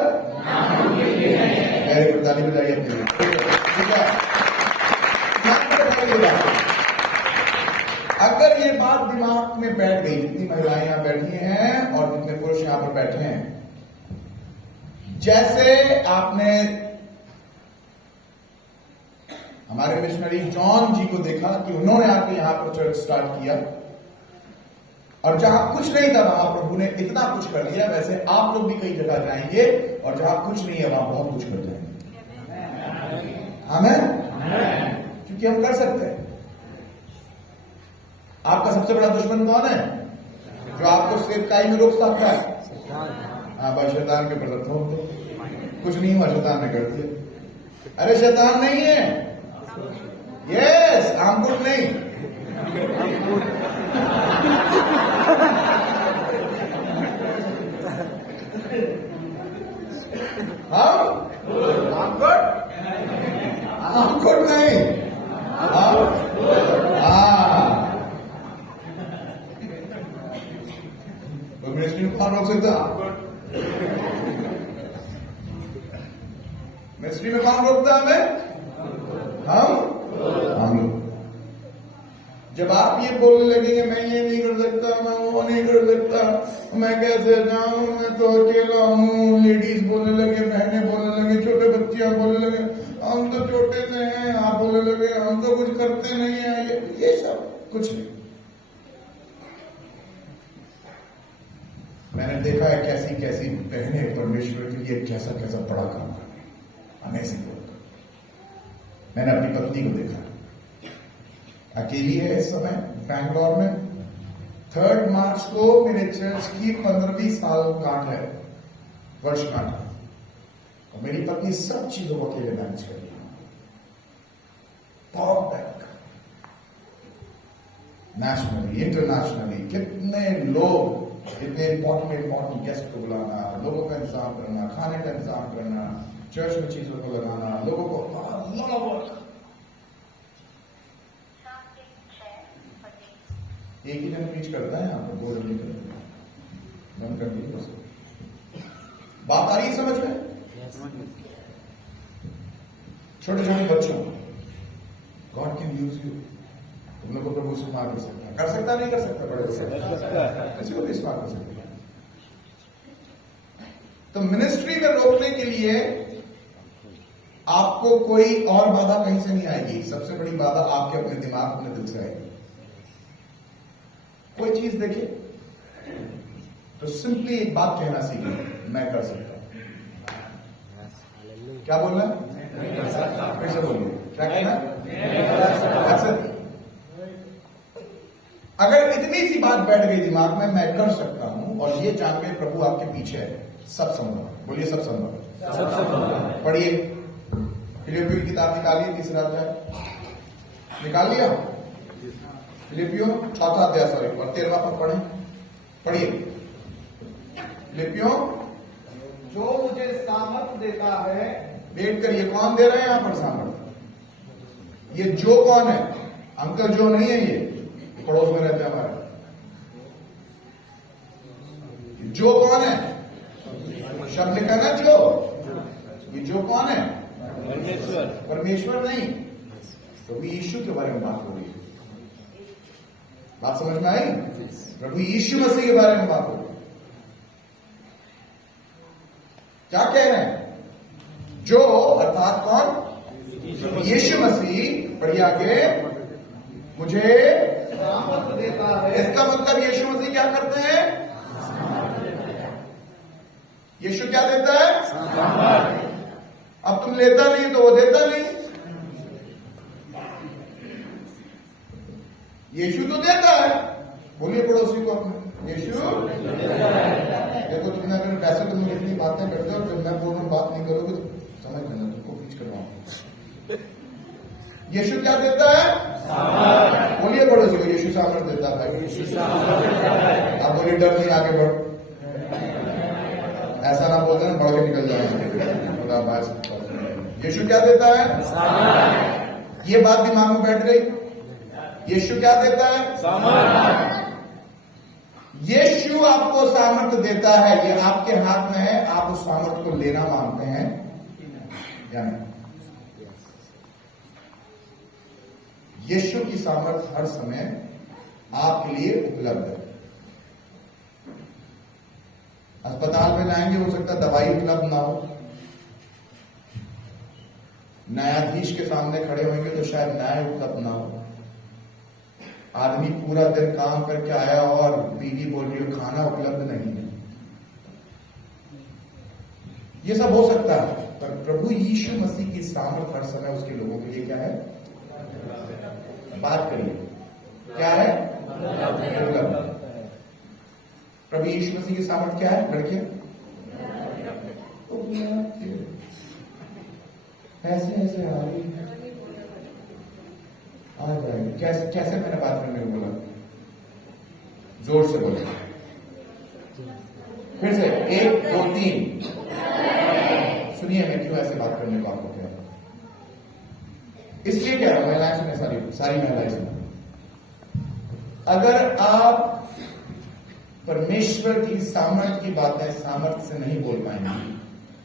वेरी गुड, ताली बजाइए अपने लिए। ठीक है, अगर ये बात दिमाग में बैठ गई, जितनी महिलाएं यहां बैठी हैं और जितने पुरुष यहां पर बैठे हैं, जैसे आपने हमारे मिशनरी जॉन जी को देखा कि उन्होंने आके यहां पर चर्च स्टार्ट किया, और जहां कुछ नहीं था वहां प्रभु ने इतना कुछ कर दिया, वैसे आप लोग भी कई जगह जाएंगे और जहां कुछ नहीं है वहां बहुत कुछ कर जाएंगे। आमीन? क्योंकि हम कर सकते हैं। आपका सबसे बड़ा दुश्मन कौन है जो आपको सेवकाई में रोक सकता है? हाँ भाई, शैतान के प्रदत्त हो तो कुछ नहीं हुआ, शैतान ने कर दिया। अरे शैतान नहीं है, यस, आमकुट नहीं, आमकुट नहीं, मिनिस्ट्री में कौन रोक सकता? मिनिस्ट्री में कौन रोकता हमें? हम लोग। जब आप ये बोलने लगेंगे मैं ये नहीं कर सकता, मैं वो नहीं कर सकता, मैं कैसे जाऊं, मैं तो अकेला हूं, लेडीज बोलने लगे, बहनें बोलने लगे, छोटे बच्चियां बोलने लगे, हम तो छोटे से हैं, आप बोलने लगे हम तो कुछ करते नहीं है, ये सब कुछ नहीं। मैंने देखा है कैसी कैसी बहनें परमेश्वर के लिए कैसा कैसा बड़ा काम कर रही, अमेजिंग वर्क। मैंने अपनी पत्नी को देखा, अकेली है इस समय बैंगलोर में। 3 मार्च को मेरे चर्च की 15वीं साल गांठ है, वर्षगांठ है, और मेरी पत्नी सब चीजों को अकेले मैनेज कर रही है। पावर बैंक नेशनली, इंटरनेशनली, कितने लोग, इतने इंपॉर्टेंट गेस्ट को बुलाना, लोगों का इंतजाम करना, खाने का इंतजाम करना, चर्च में चीजों को लगाना, लोगों को वर्क। एक ही जन प्रीच करता है, यहाँ पर 2 जन नहीं करते, बंद कर दिए बस। बात आ रही है समझ में? छोटे छोटे बच्चों, गॉड कैन यूज यू, तुम लोग को प्रभु इस्तेमाल कर सकता है, कर सकता नहीं कर सकता, बड़े किसी को भी इस्तेमाल कर सकता है। तो मिनिस्ट्री में रोकने के लिए आपको कोई और बाधा कहीं से नहीं आएगी। सबसे बड़ी बाधा आपके अपने दिमाग, अपने दिल से आएगी। कोई चीज देखिए तो सिंपली एक बात कहना सीखिए, मैं कर सकता हूं। क्या बोलना है? फिर से बोलिए, क्या कहना? अच्छा, अगर इतनी सी बात बैठ गई दिमाग में, मैं कर सकता हूं, और ये जान के प्रभु आपके पीछे है, सब संभव। बोलिए सब संभव। पढ़िए फिलिपियों की किताब निकालिए, 3रा अध्याय निकाल लिया। फिलिपियों 4था अध्याय, सॉरी, और 13वां पद पढ़ें, पढ़िए। फिलिपियों, जो मुझे सामर्थ देता है। वेट करिए, कौन दे रहे हैं यहां पर सामर्थ? ये जो कौन है? अंकल जो नहीं है, ये पड़ोस में रहते हैं हमारे। जो कौन है? शब्द लिखा ना जो, ये जो कौन है? परमेश्वर नहीं, प्रभु यीशु के बारे में बात हो रही है। बात समझ में आई? प्रभु यीशु मसीह के बारे में बात हो रही है। क्या कह रहे हैं? जो अर्थात कौन? यीशु मसीह। पढ़िए आगे, मुझे सामर्थ देता है। इसका मतलब यीशु मसीह क्या करते हैं? यीशु क्या देता है? अब तुम लेता नहीं तो वो देता नहीं। यीशु तो देता है। बोलिए पड़ोसी को अपने, यीशु देखो, तुमने अगर वैसे तुम इतनी बातें करते हो, जब मैं बोल रहा हूं बात नहीं करोगे तो समझ लेना, तुमको पीछ करवाऊंगा। यीशु क्या देता है? बोलिए पड़ोसी को, यीशु सामर्थ देता है। आप बोलिए डर नहीं, आगे बढ़। ऐसा ना बोलते ना, बढ़ के निकल जाए। यीशु क्या देता है? ये बात दिमाग में बैठ गई। यीशु क्या देता है? यीशु आपको सामर्थ्य देता है, ये आपके हाथ में है। आप उस सामर्थ्य को लेना मांगते हैं या नहीं? यीशु की सामर्थ्य हर समय आपके लिए उपलब्ध है। अस्पताल में जाएंगे, हो सकता है दवाई उपलब्ध ना हो। न्यायाधीश के सामने खड़े होंगे तो शायद न्याय उपलब्ध ना हो। आदमी पूरा दिन काम करके आया और बीवी बोल रही हो खाना उपलब्ध नहीं है। ये सब हो सकता है, पर प्रभु यीशु मसीह की सामर्थ हर समय उसके लोगों के लिए क्या है? बात करिए, क्या है? उपलब्ध। प्रभु यीशु मसीह की सामर्थ क्या है? लड़के ऐसे ऐसे आ जाएंगे। कैसे कैसे मैंने बात करने को बोला? जोर से बोले, फिर से 1 2 3। सुनिए मैं क्यों ऐसे बात करने को आपको कह रहा हूं। इसलिए कह रहा हूं, महिलाएं सुने, सारी महिलाएं सुने। अगर आप परमेश्वर की सामर्थ्य की बातें सामर्थ्य से नहीं बोल पाएंगे,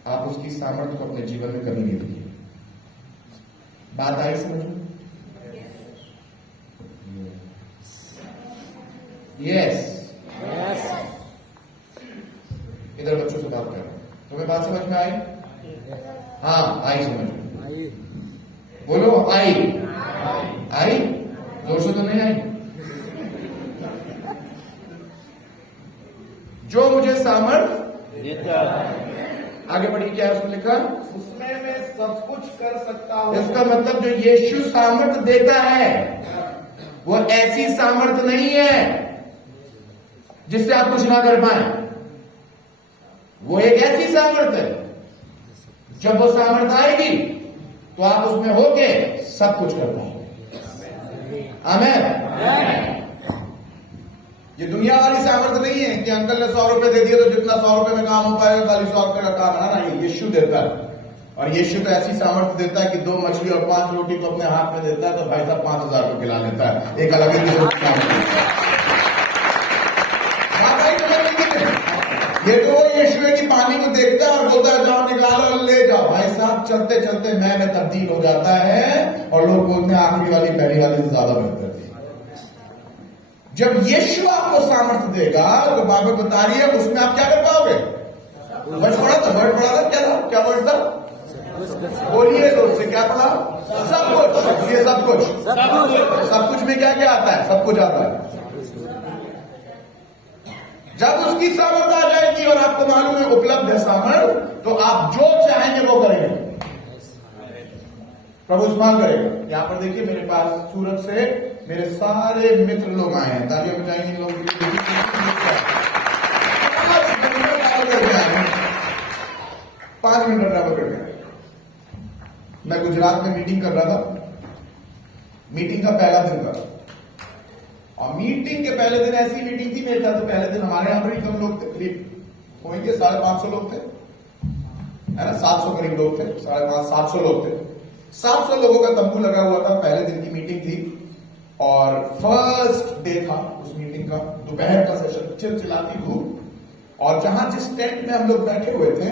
आप उसकी सामर्थ्य को अपने जीवन में कभी नहीं देखिए। बात आई समझ में? यस। इधर बच्चों से बात कर रहा हूं, तुम्हें बात समझ में आई? हाँ आई समझ में। बोलो आई। आई जोर से तो नहीं आई। जो मुझे सामर्थ देता है। आगे बढ़िए, क्या है उसमें लिखा? उसमें मैं सब कुछ कर सकता हूं। इसका मतलब जो यीशु सामर्थ देता है वो ऐसी सामर्थ नहीं है जिससे आप कुछ ना कर पाए। वो एक ऐसी सामर्थ है, जब वो सामर्थ आएगी तो आप उसमें होके सब कुछ कर पाएंगे। आमीन। ये दुनिया वाली सामर्थ्य नहीं है कि अंकल ने 100 रुपए दे दिए तो जितना 100 रुपए में काम हो पाएगा खाली 100 रुपए का काम है ना। यीशु देता है, और यीशु तो ऐसी सामर्थ्य देता है कि 2 मछली और 5 रोटी को अपने हाथ में देता है तो भाई साहब 5000 रुपए खिला लेता है। एक अलग ही ये तो यीशु है कि पानी को देखता है और बोलता है जाओ निकालो और ले जाओ। भाई साहब चलते चलते मैं में तब्दील हो जाता है और लोग बोलते हैं आखिरी वाली पहली वाली से ज्यादा बेहतर थी। जब यीशु आपको सामर्थ्य देगा तो बाइबल बता रही है उसमें आप क्या कर पाओगे। वर्ड पढ़ा था क्या वर्ड था? बोलिए तो उससे क्या पढ़ा? सब कुछ। ये सब कुछ में क्या क्या आता है? सब कुछ आता है। जब उसकी सामर्थ आ जाएगी और आपको मालूम है उपलब्ध है सामर्थ, तो आप जो चाहेंगे वो करेंगे, प्रभु इस्तेमाल करेगा। यहां पर देखिए मेरे पास सूरत से मेरे सारे मित्र लोग आए हैं। तालियां बजाएंगे इन लोगों के लिए। 5 मिनट ड्राइवर कर गया। मैं गुजरात में मीटिंग कर रहा था। मीटिंग का पहला दिन था और मीटिंग के पहले दिन ऐसी मीटिंग थी मेरे ख्याल से पहले दिन हमारे यहां पर ही कम लोग थे, करीब होंगे 550 लोग थे, है ना। 700 करीब लोग थे, 550-700 लोग थे। 700 लोगों का तंबू लगा हुआ था। पहले दिन की मीटिंग थी और फर्स्ट डे था उस मीटिंग का। दोपहर का सेशन, चिलचिलाती धूप। और जहां जिस टेंट में हम लोग बैठे हुए थे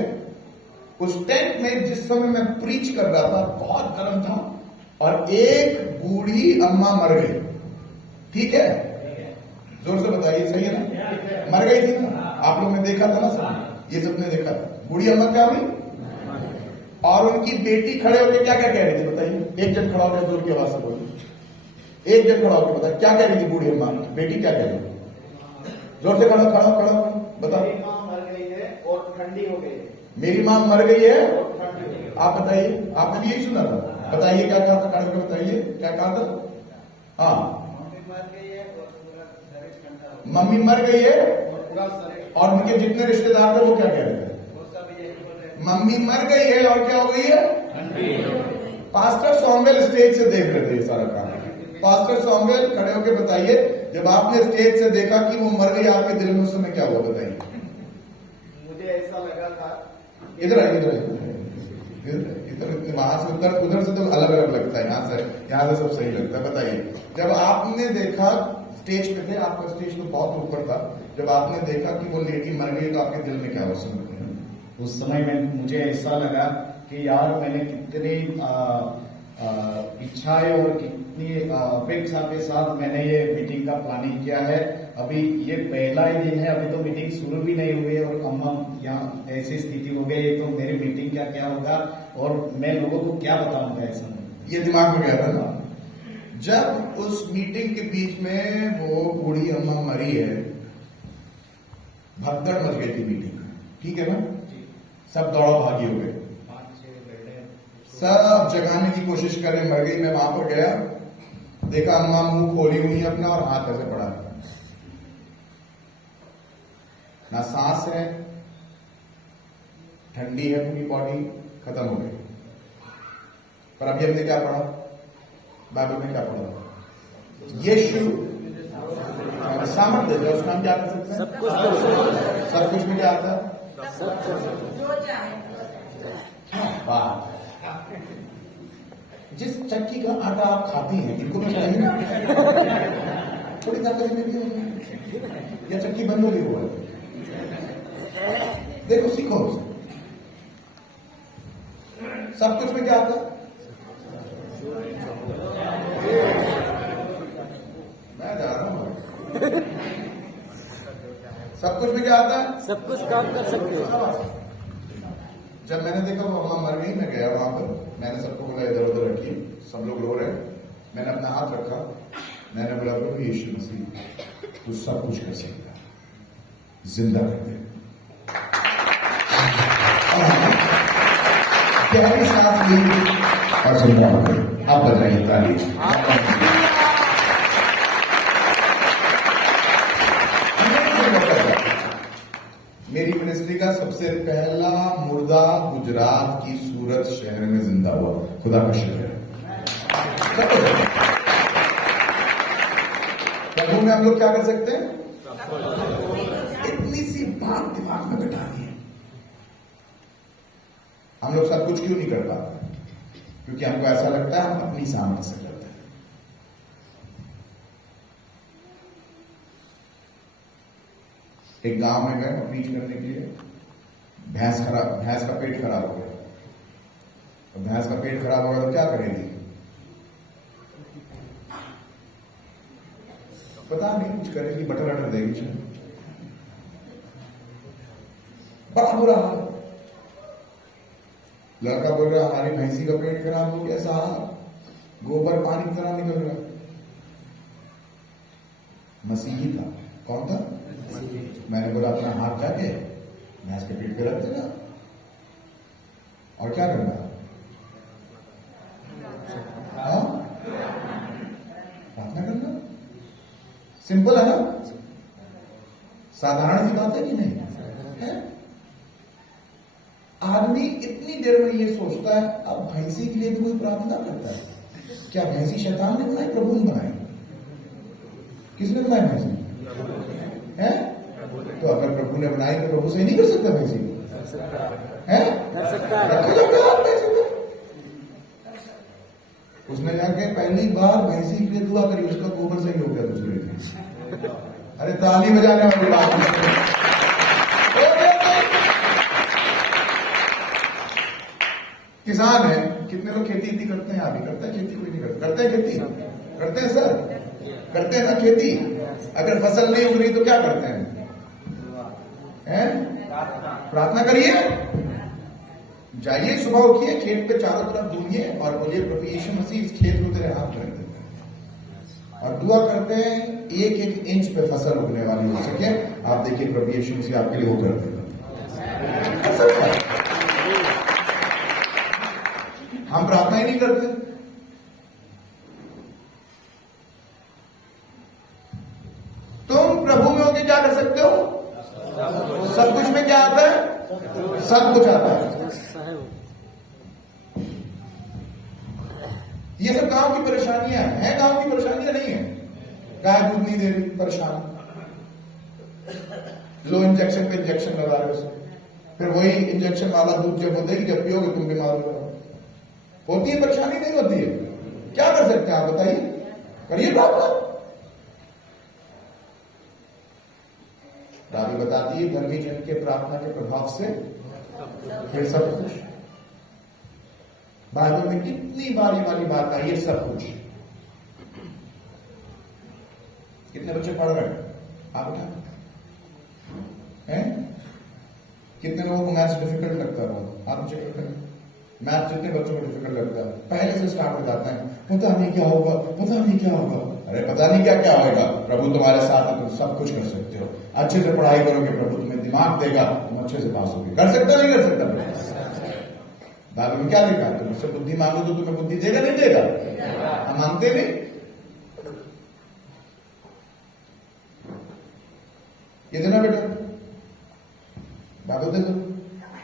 उस टेंट में जिस समय मैं प्रीच कर रहा था बहुत गर्म था और एक बूढ़ी अम्मा मर गई। ठीक है, जोर से बताइए, सही है ना? मर गई थी ना, आप लोग ने देखा था ना, सब ये सबने देखा था। बूढ़ी अम्मा क्या हुई और उनकी बेटी खड़े होकर क्या क्या कह रही थी बताइए। एक जन खड़ा होकर जोर की आवाज से बोली। एक जन खड़ा होकर बताया क्या कह रही थी बूढ़ी अम्मा? बेटी क्या कह रही थी? जोर से खड़ा बताओ। मेरी मां मर गई है और ठंडी हो गई है। मेरी मां मर गई है, आप बताइए। आपने भी यही सुना था? बताइए क्या कहा था? खड़े होकर बताइए क्या कहा था? हाँ, मम्मी मर गई है और उनके जितने रिश्तेदार थे वो क्या कह रहे थे? मम्मी मर गई है और क्या हो गई है? पास्टर सॉम्वेल स्टेज से देख रहे थे ये सारा काम। पास्टर सॉम्वेल खड़े होकर बताइए, जब आपने स्टेज से देखा कि वो मर गई आपके दिल में उस समय क्या हुआ बताइए। मुझे ऐसा लगा था, इधर वहां से उधर से तो अलग अलग लगता है, यहाँ से सब सही लगता है। बताइए, जब आपने देखा स्टेज पे थे, आपका स्टेज तो बहुत ऊपर था, जब आपने देखा कि वो लेडी मर गई तो आपके दिल में क्या हुआ? उस समय में मुझे ऐसा लगा कि यार मैंने कितनी इच्छाएं और कितनी अपेक्षा के साथ मैंने ये मीटिंग का प्लानिंग किया है। अभी ये पहला ही दिन है, अभी तो मीटिंग शुरू भी नहीं हुई है और अम्मा यहाँ ऐसी स्थिति हो गई है, तो मेरी मीटिंग क्या होगा और मैं लोगों को क्या बताऊंगा ऐसा। ये दिमाग में गया था ना। जब उस मीटिंग के बीच में वो बूढ़ी अम्मा मरी है, भगदड़ मच गई थी मीटिंग, ठीक है ना। सब दौड़ा भागी हो गए, सब जगाने की कोशिश करें, मर गई। मैं वहां पर गया, देखा अम्मा मुंह खोली हुई है अपना और हाथ ऐसे पड़ा है, ना सांस है, ठंडी है पूरी बॉडी, खत्म हो गई। पर अभी हमने क्या पढ़ा? बाइबल में क्या पढ़ा? यीशु सामर्थ्य है, उसका हम क्या कर सकते हैं? सब कुछ में क्या आता है? वाह, जिस चक्की का आटा आप खाती हैं, इनको मैं चाहिए ना थोड़ी ताकत मिलती है, या चक्की बंद हो गई हुआ है? देखो, सीखो उसे। सब कुछ में क्या आता है? मैं जा रहा हूं। सब कुछ में क्या आता है? सब कुछ काम कर सकते हो। जब मैंने देखा वो अम्मा मर गई, मैं गया वहां पर, मैंने सबको बोला इधर उधर रखिए, सब लोग रो रहे हैं। मैंने अपना हाथ रखा, मैंने बोला प्रभु यीशु मसीह तू सब कुछ कर सकता है, जिंदा कर दे। गहरी सांस ली और जिंदा हो गई। आप बताइए तारीफ। मेरी मिनिस्ट्री का सबसे पहला मुर्दा गुजरात की सूरत शहर में जिंदा हुआ, खुदा का शुक्र है। प्रभु में हम लोग क्या कर सकते हैं? इतनी सी बात दिमाग में बिठानी है। हम लोग सब कुछ क्यों नहीं कर पाते? क्योंकि हमको ऐसा लगता है हम अपनी सामर्थ्य से करते हैं। एक गांव में गए अपील करने के लिए, भैंस का पेट खराब हो गया। तो भैंस का पेट खराब हो गया तो क्या करेगी? पता नहीं, कुछ करेगी, बटर वटर देगी। बड़ा बुरा हाल। लड़का बोल रहा हमारी भैंसी का पेट खराब हो गया साहब, गोबर पानी की तरह निकल रहा। मसीही था। कौन था? मैंने बोला अपना हाथ जाके भैंस के पेट पे रख देना और क्या करना? प्रार्थना करना। सिंपल है ना? साधारण सी बात है कि नहीं है? आदमी इतनी देर में ये सोचता है, अब भैंसी के लिए भी कोई प्रार्थना करता है क्या? भैंसी शैतान ने बनाई, प्रभु ने बनाई? किसने बनाई भैंसी? है? तो अगर प्रभु ने बनाई तो प्रभु से नहीं कर सकता भैंसी है? उसने जाके पहली बार भैंसी के लिए दुआ करी, उसका गोबर सही हो गया दूसरे दिन। अरे ताली बजाने वाली बात। किसान है, कितने लोग खेती करते हैं? अभी करता है खेती? कोई नहीं करता। करते हैं खेती? करते हैं सर? करते हैं ना खेती? अगर फसल नहीं उग रही तो क्या करते हैं? प्रार्थना करिए। जाइए, सुबह उठिए, खेत पे चारों तरफ घूमिए और बोलिए प्रभु यीशु मसीह इस खेत को तेरे हाथ में रख देते हैं, और दुआ करते हैं एक एक इंच पे फसल उगने वाली हो सके। आप देखिए प्रभु यीशु मसीह आपके लिए वो कर देगा। हम प्रार्थना ही नहीं करते। तुम प्रभु में होकर क्या कर सकते हो? सब कुछ में क्या आता है? सब कुछ आता है। ये सब गांव की परेशानियां हैं। गांव की परेशानियां नहीं है। गाय दूध नहीं दे रही, परेशान। लो इंजेक्शन पे इंजेक्शन लगा रहे उसे, फिर वही इंजेक्शन वाला दूध जब वो देगी, जब पियोगे तुम बीमार हो जाओ। होती है परेशानी? नहीं होती है? क्या कर सकते हैं आप बताइए? करिए प्रार्थना। रावी बताती है धर्मी जन के प्रार्थना के प्रभाव से फिर सब कुछ। बाइबल में कितनी बारी वाली बात आई है, सब कुछ। कितने बच्चे पढ़ रहे हैं आप बता हैं? कितने लोगों को मैथ्स डिफिकल्ट लगता है? आप चेक करते हैं मैथ जितने बच्चों को डिफिकल्ट लगता है, पहले से स्टार्ट हो जाते हैं, पता नहीं क्या होगा, पता नहीं क्या होगा। अरे पता नहीं क्या क्या होगा, प्रभु तुम्हारे साथ है, तुम सब कुछ कर सकते हो। अच्छे से पढ़ाई करोगे, प्रभु तुम्हें दिमाग देगा, तुम अच्छे से पास होगे। कर सकता नहीं कर सकता? बाइबल में क्या लिखा है? तुम उससे बुद्धि मांगो तो तुम्हें बुद्धि देगा नहीं देगा? हम मांगते नहीं। ये देना बेटा, बाइबल दे दो।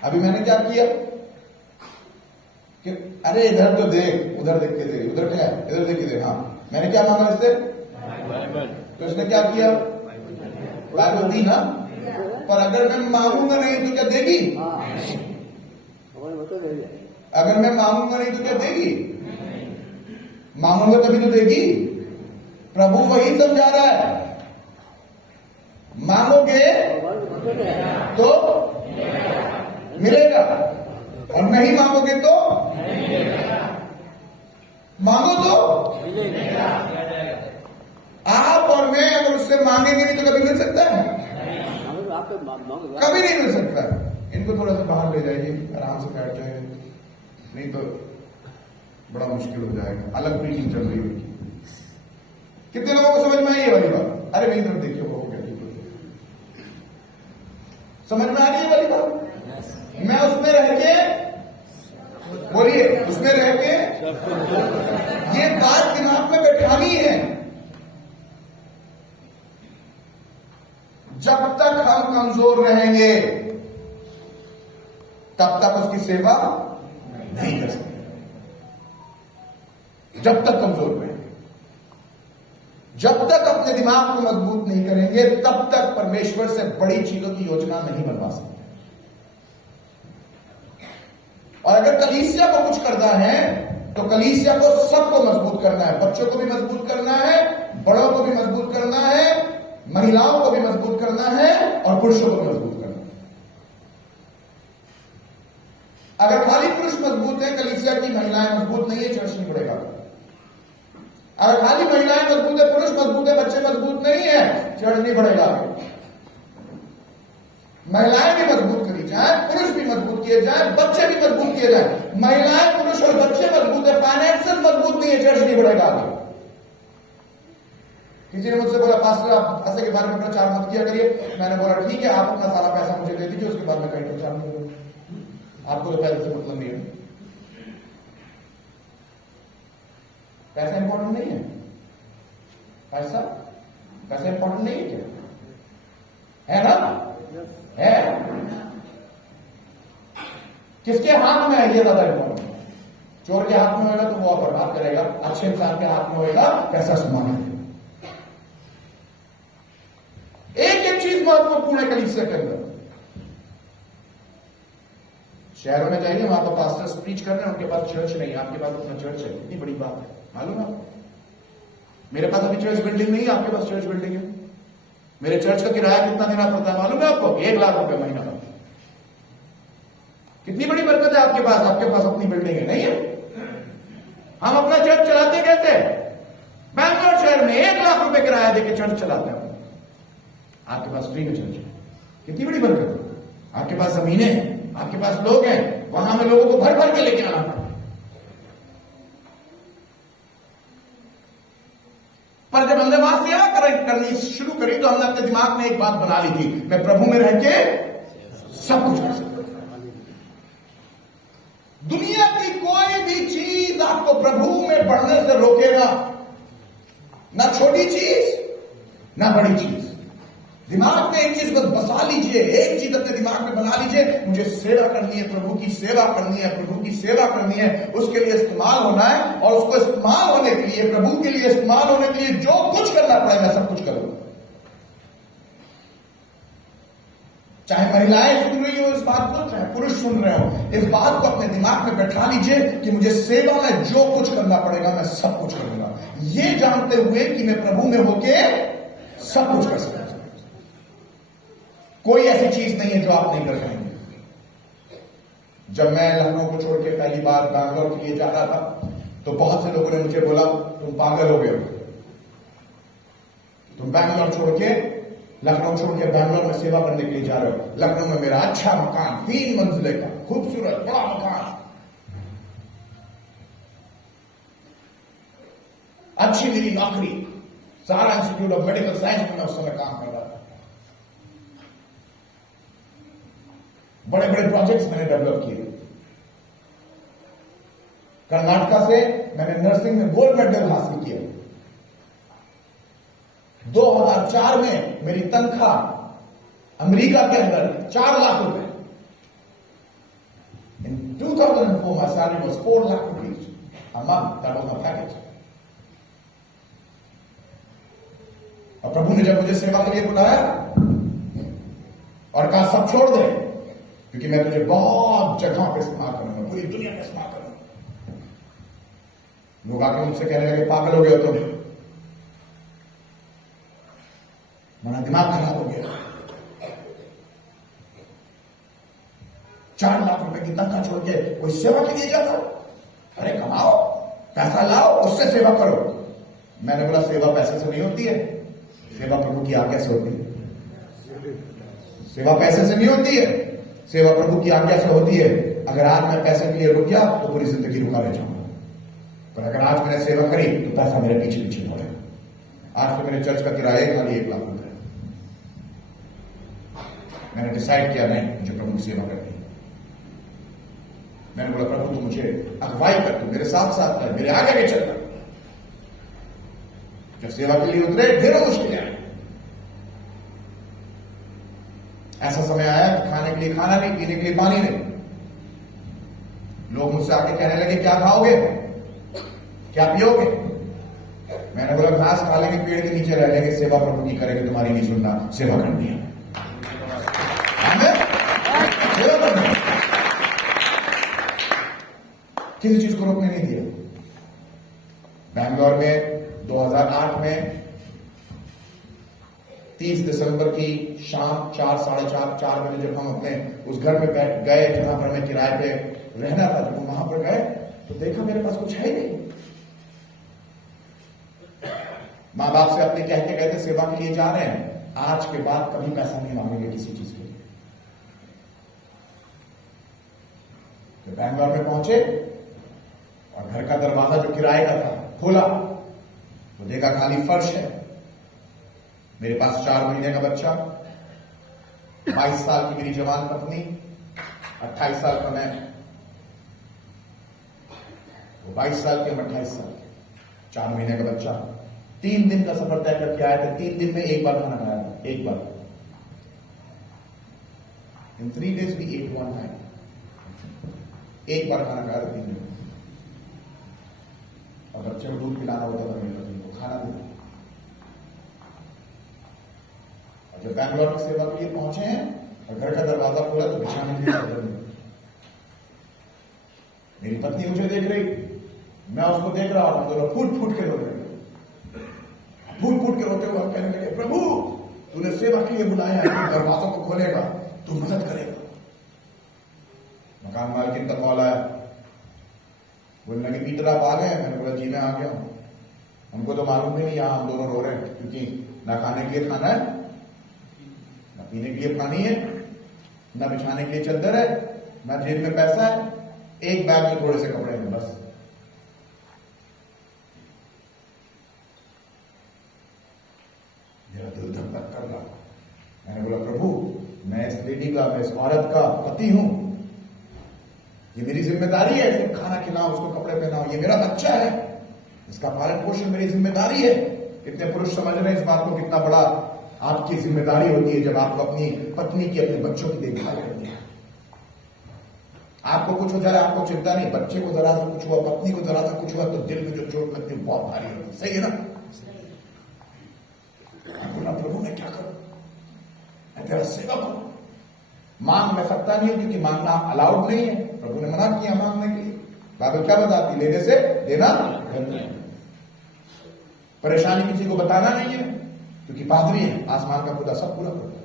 अभी मैंने क्या किया कि अरे इधर तो देख, उधर देख के दे, उधर क्या है, इधर देख के दे। हाँ, मैंने क्या मांगा इससे? तो इसने क्या किया? बाइबल दी ना। पर अगर मैं मांगूंगा नहीं तो क्या देगी? अगर मैं मांगूंगा नहीं तो क्या देगी? मांगूंगा तभी तो देगी। प्रभु वही समझा रहा है, मांगोगे तो मिलेगा, और नहीं मांगोगे तो मांगो तो आप और मैं अगर उससे मांगेंगे नहीं तो कभी मिल सकता है? कभी नहीं मिल सकता। इनको थोड़ा सा बाहर ले जाइए, आराम से बैठ जाए, नहीं तो बड़ा मुश्किल हो जाएगा। अलग प्रीचिंग चल रही है। कितने लोगों को समझ में आई ये वाली बात? अरे नहीं तरफ देखिए, वो क्या समझ में आ रही है वाली बात? मैं उसमें रह के, बोलिए, उसमें रह के ये बात दिमाग में बैठानी है। जब तक हम कमजोर रहेंगे तब तक उसकी सेवा नहीं कर सकते। जब तक कमजोर रहेंगे, जब तक अपने दिमाग को मजबूत नहीं करेंगे तब तक परमेश्वर से बड़ी चीजों की योजना नहीं बनवा सकते। और अगर कलीसिया को कुछ करना है तो कलीसिया को सबको मजबूत करना है। बच्चों को भी मजबूत करना है, बड़ों को भी मजबूत करना है, महिलाओं को भी मजबूत करना है और पुरुषों को भी मजबूत करना है। अगर खाली पुरुष मजबूत है, कलीसिया की महिलाएं मजबूत नहीं है, चर्च नहीं बढ़ेगा। अगर खाली महिलाएं मजबूत है, पुरुष मजबूत है, बच्चे मजबूत नहीं है, चर्च नहीं बढ़ेगा। महिलाएं भी मजबूत करी जाए, पुरुष भी मजबूत किए जाए, बच्चे भी मजबूत किए जाए। महिलाएं, पुरुष और बच्चे मजबूत है, फाइनेंशियल मजबूत नहीं है, चर्च नहीं बढ़ेगा आगे। किसी ने मुझसे बोला, पास्टर आप पैसे के बारे में प्रचार मत किया करिए। मैंने बोला ठीक है, आप अपना सारा पैसा मुझे दे दीजिए, उसके बाद मैं कहीं प्रचार नहीं करूंगा। आपको तो पैसे से मतलब नहीं है। पैसा इंपॉर्टेंट नहीं है? पैसा इंपॉर्टेंट नहीं है क्या? है ना? है। किसके हाथ में है ये ज्यादा इंपॉर्टेंट? चोर के हाथ में होगा तो वो बर्बाद करेगा, अच्छे इंसान के हाथ में होगा कैसा सामान है। एक एक चीज महत्वपूर्ण है कलीसिया के अंदर। शहरों में जाइए, वहां पर पास्टर्स प्रीच कर रहे हैं, उनके पास चर्च नहीं है, आपके पास अपना चर्च है। कितनी बड़ी बात है, मालूम है? मेरे पास अभी चर्च बिल्डिंग नहीं है, आपके पास चर्च बिल्डिंग है। मेरे चर्च का किराया कितना देना पड़ता है मालूम है आपको? 1 लाख रुपए महीना का। कितनी बड़ी बरकत है आपके पास अपनी बिल्डिंग है। नहीं है? हम अपना चर्च चलाते कैसे? बैंगलोर शहर में 1 लाख रुपए किराया देकर चर्च चलाते हैं। आपके पास फ्री में चर्च है। कितनी बड़ी बरकत है। आपके पास जमीनें हैं, आपके पास लोग हैं, वहां में लोगों को भर भर के लेके आना पड़ता। पर जब हमने वहां सेवा करनी शुरू करी तो हमने अपने दिमाग में एक बात बना ली थी, मैं प्रभु में रह के सब कुछ कर सकता हूं। दुनिया की कोई भी चीज आपको प्रभु में बढ़ने से रोकेगा, ना छोटी चीज ना बड़ी चीज। दिमाग में एक चीज बस बसा लीजिए, एक चीज अपने दिमाग में बना लीजिए, मुझे सेवा करनी है, प्रभु की सेवा करनी है, प्रभु की सेवा करनी है। उसके लिए इस्तेमाल होना है और उसको इस्तेमाल होने के लिए, प्रभु के लिए इस्तेमाल होने के लिए जो कुछ करना पड़े मैं सब कुछ करूंगा। चाहे महिलाएं सुन रही हो इस बात को, चाहे पुरुष सुन रहे हो, इस बात को अपने दिमाग में बैठा लीजिए कि मुझे सेवा में जो कुछ करना पड़ेगा मैं सब कुछ करूंगा, ये जानते हुए कि मैं प्रभु में होके सब कुछ कर सकता हूं। कोई ऐसी चीज नहीं है जो आप नहीं कर पाएंगे। जब मैं लखनऊ को छोड़ के पहली बार बैंगलोर के लिए जा रहा था तो बहुत से लोगों ने मुझे बोला तुम पागल हो गए, तुम बैंगलोर छोड़ के, लखनऊ छोड़ के बैंगलोर में सेवा करने के लिए जा रहे हो। लखनऊ में मेरा अच्छा मकान, 3 मंजिले का खूबसूरत बड़ा मकान, अच्छी मेरी नौकरी, सहारा इंस्टीट्यूट ऑफ मेडिकल साइंस में मैं उस समय काम कर रहा था। बड़े बड़े प्रोजेक्ट्स मैंने डेवलप किए। कर्नाटका से मैंने नर्सिंग में गोल्ड मेडल हासिल किया। 2004 में मेरी तनख्वाह अमेरिका के अंदर 4 लाख रुपए। इन 2004 my salary was 4 lakh rupees a month. That was my package. और प्रभु ने जब मुझे सेवा के लिए बुलाया और कहा सब छोड़ दे, क्योंकि मैं तुझे बहुत जगह पे इस्तेमाल करूंगा, पूरी दुनिया में इस्तेमाल करूंगा। लोग आके मुझसे कहने लगे पागल हो गया तुम, मेरा दिमाग खराब हो गया। 4 लाख रुपए की तनख्वाह छोड़ के कोई सेवा के लिए जाता? अरे कमाओ, पैसा लाओ, उससे सेवा करो। मैंने बोला सेवा पैसे से नहीं होती है, सेवा प्रभु की आज्ञा से होती है। सेवा पैसे से नहीं होती है, सेवा प्रभु की आज्ञा से होती है। अगर आज मैं पैसे के लिए रुक गया तो पूरी जिंदगी रुका रह जाऊंगा, पर अगर आज मैंने सेवा करी तो पैसा मेरे पीछे पीछे दौड़ेगा। आज तो मेरे चर्च का किराया खाली 1 लाख रुपए। मैंने डिसाइड किया नहीं, मुझे प्रभु की सेवा करनी है। मैंने बोला प्रभु तू मुझे अगुवाई कर, तू मेरे साथ साथ कर, मेरे आगे आगे चलना। जब सेवा के लिए उतरे ढेरों मुश्किलें आई। ऐसा समय आया कि खाने के लिए खाना नहीं, पीने के लिए पानी नहीं। लोग मुझसे आके कहने लगे क्या खाओगे, क्या पियोगे? मैंने बोला घास खा लेंगे, पेड़ के नीचे रह लेंगे, सेवा प्रभु की करेंगे, तुम्हारी नहीं सुनना, सेवा करनी है। आमीन? सेवा करनी है। किसी चीज को रोकने नहीं दिया। बैंगलोर में 2008 में 30 दिसंबर की शाम 4, साढ़े 4 बजे जब हम अपने उस घर में बैठ गए जहां पर हमें किराए पे रहना था, जब हम वहां पर गए तो देखा मेरे पास कुछ है ही नहीं। माँ बाप से अपने कहते कहते सेवा के लिए जा रहे हैं, आज के बाद कभी पैसा नहीं मांगेंगे किसी चीज के लिए। तो बैंगलोर में पहुंचे और घर का दरवाजा जो किराए का था खोला तो देखा खाली फर्श है। मेरे पास 4 महीने का बच्चा, 22 साल की मेरी जवान पत्नी, 28 साल का मैं, वो 22 साल के, 28 साल के, 4 महीने का बच्चा। 3 दिन का सफर तय करके आए थे। 3 दिन में एक बार खाना खाया था, एक बार। इन 3 days we ate one time। एक बार खाना खाया था 3 दिन। और बच्चे को दूध पिलाना होता था, मेरे पत्नी को खाना देना। और जब बैंगलोर की सेवा के लिए पहुंचे हैं और घर का दरवाजा खोला तो बिछाने के लिए चादर नहीं। मेरी पत्नी मुझे देख रही, मैं उसको देख रहा हूं, दोनों फूट फूट के रो रहे, फूट फूट के रोते हुए हम कहने लगे, प्रभु तूने सेवा के लिए बुलाया है, तू दरवाजों को खोलेगा, तू मदद करेगा। मकान मालकिन का कॉल आया, बोलने लगे पीटर आप आ गए? मैंने बोला जी मैं आ गया हूं। हमको तो मालूम भी नहीं यहां हम दोनों रो रहे हैं, क्योंकि ना खाने के लिए खाना है, ना पीने के लिए पानी है, ना बिछाने के लिए चादर है, ना जेब में पैसा है, एक बैग में थोड़े से कपड़े हैं बस। मेरा दिल धक धक कर रहा। मैंने बोला प्रभु मैं इस लेडी का, मैं इस औरत का पति हूं, ये मेरी जिम्मेदारी है, इसको खाना खिलाओ, उसको कपड़े पहनाओ, ये मेरा बच्चा है, इसका पालन पोषण मेरी जिम्मेदारी है। कितने पुरुष समझ रहे हैं इस बात को, कितना बड़ा आपकी जिम्मेदारी होती है जब आपको अपनी पत्नी की, अपने बच्चों की देखभाल करनी है। आपको कुछ हो जाए आपको चिंता नहीं, बच्चे को जरा सा कुछ हुआ, पत्नी को जरा सा कुछ हुआ तो दिल में जो चोट लगती है बहुत भारी होती है। सही है ना? बोला प्रभु मैं क्या करूं, मैं तेरा सेवा करूं। मांग मैं सकता नहीं हूं क्योंकि मांगना अलाउड नहीं है, प्रभु ने मना किया मांगने के लिए। बाइबल क्या बताती, लेने से देना, परेशानी किसी को बताना नहीं है, क्योंकि पादरी है, आसमान का खुदा सब पूरा करता है।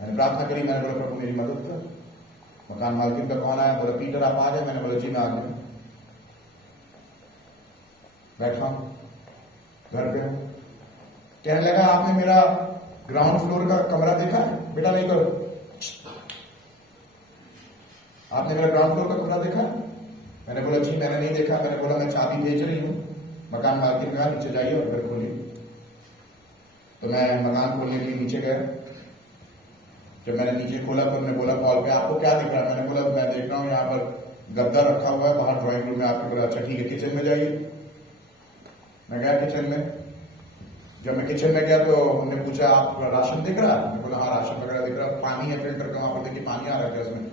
मैंने प्रार्थना करी, मैंने बोला प्रभु मेरी मदद कर। मकान मालकिन का कौन आया, बोला पीटर आप आ गए? मैंने बोला जी मैं आ गया। बैठा हूं घर पे, कहने लगा आपने मेरा ग्राउंड फ्लोर का कमरा देखा है? बेटा नहीं करो, आपने मेरा ग्राउंड फ्लोर का कमरा देखा? मैंने बोला जी मैंने नहीं देखा। मैंने बोला मैं चाबी भेज रही हूं। मकान मालकिन कहा नीचे जाइए और घर खोलिए। तो मैं मकान खोलने के लिए नीचे गया। जब मैंने नीचे खोला तो उन्होंने बोला कॉल पे आपको क्या दिख रहा है? मैंने बोला मैं देख रहा हूं यहाँ पर गद्दा रखा हुआ है बाहर ड्राइंग रूम में। आपने बोला अच्छा ठीक है किचन में जाइए। मैं गया किचन में। जब मैं किचन में गया तो उन्होंने पूछा आप राशन दिख रहा है? मैंने बोला हाँ राशन वगैरह दिख रहा है, पानी है फिल्टर का, वहां पर देखिए पानी आ रहा है उसमें।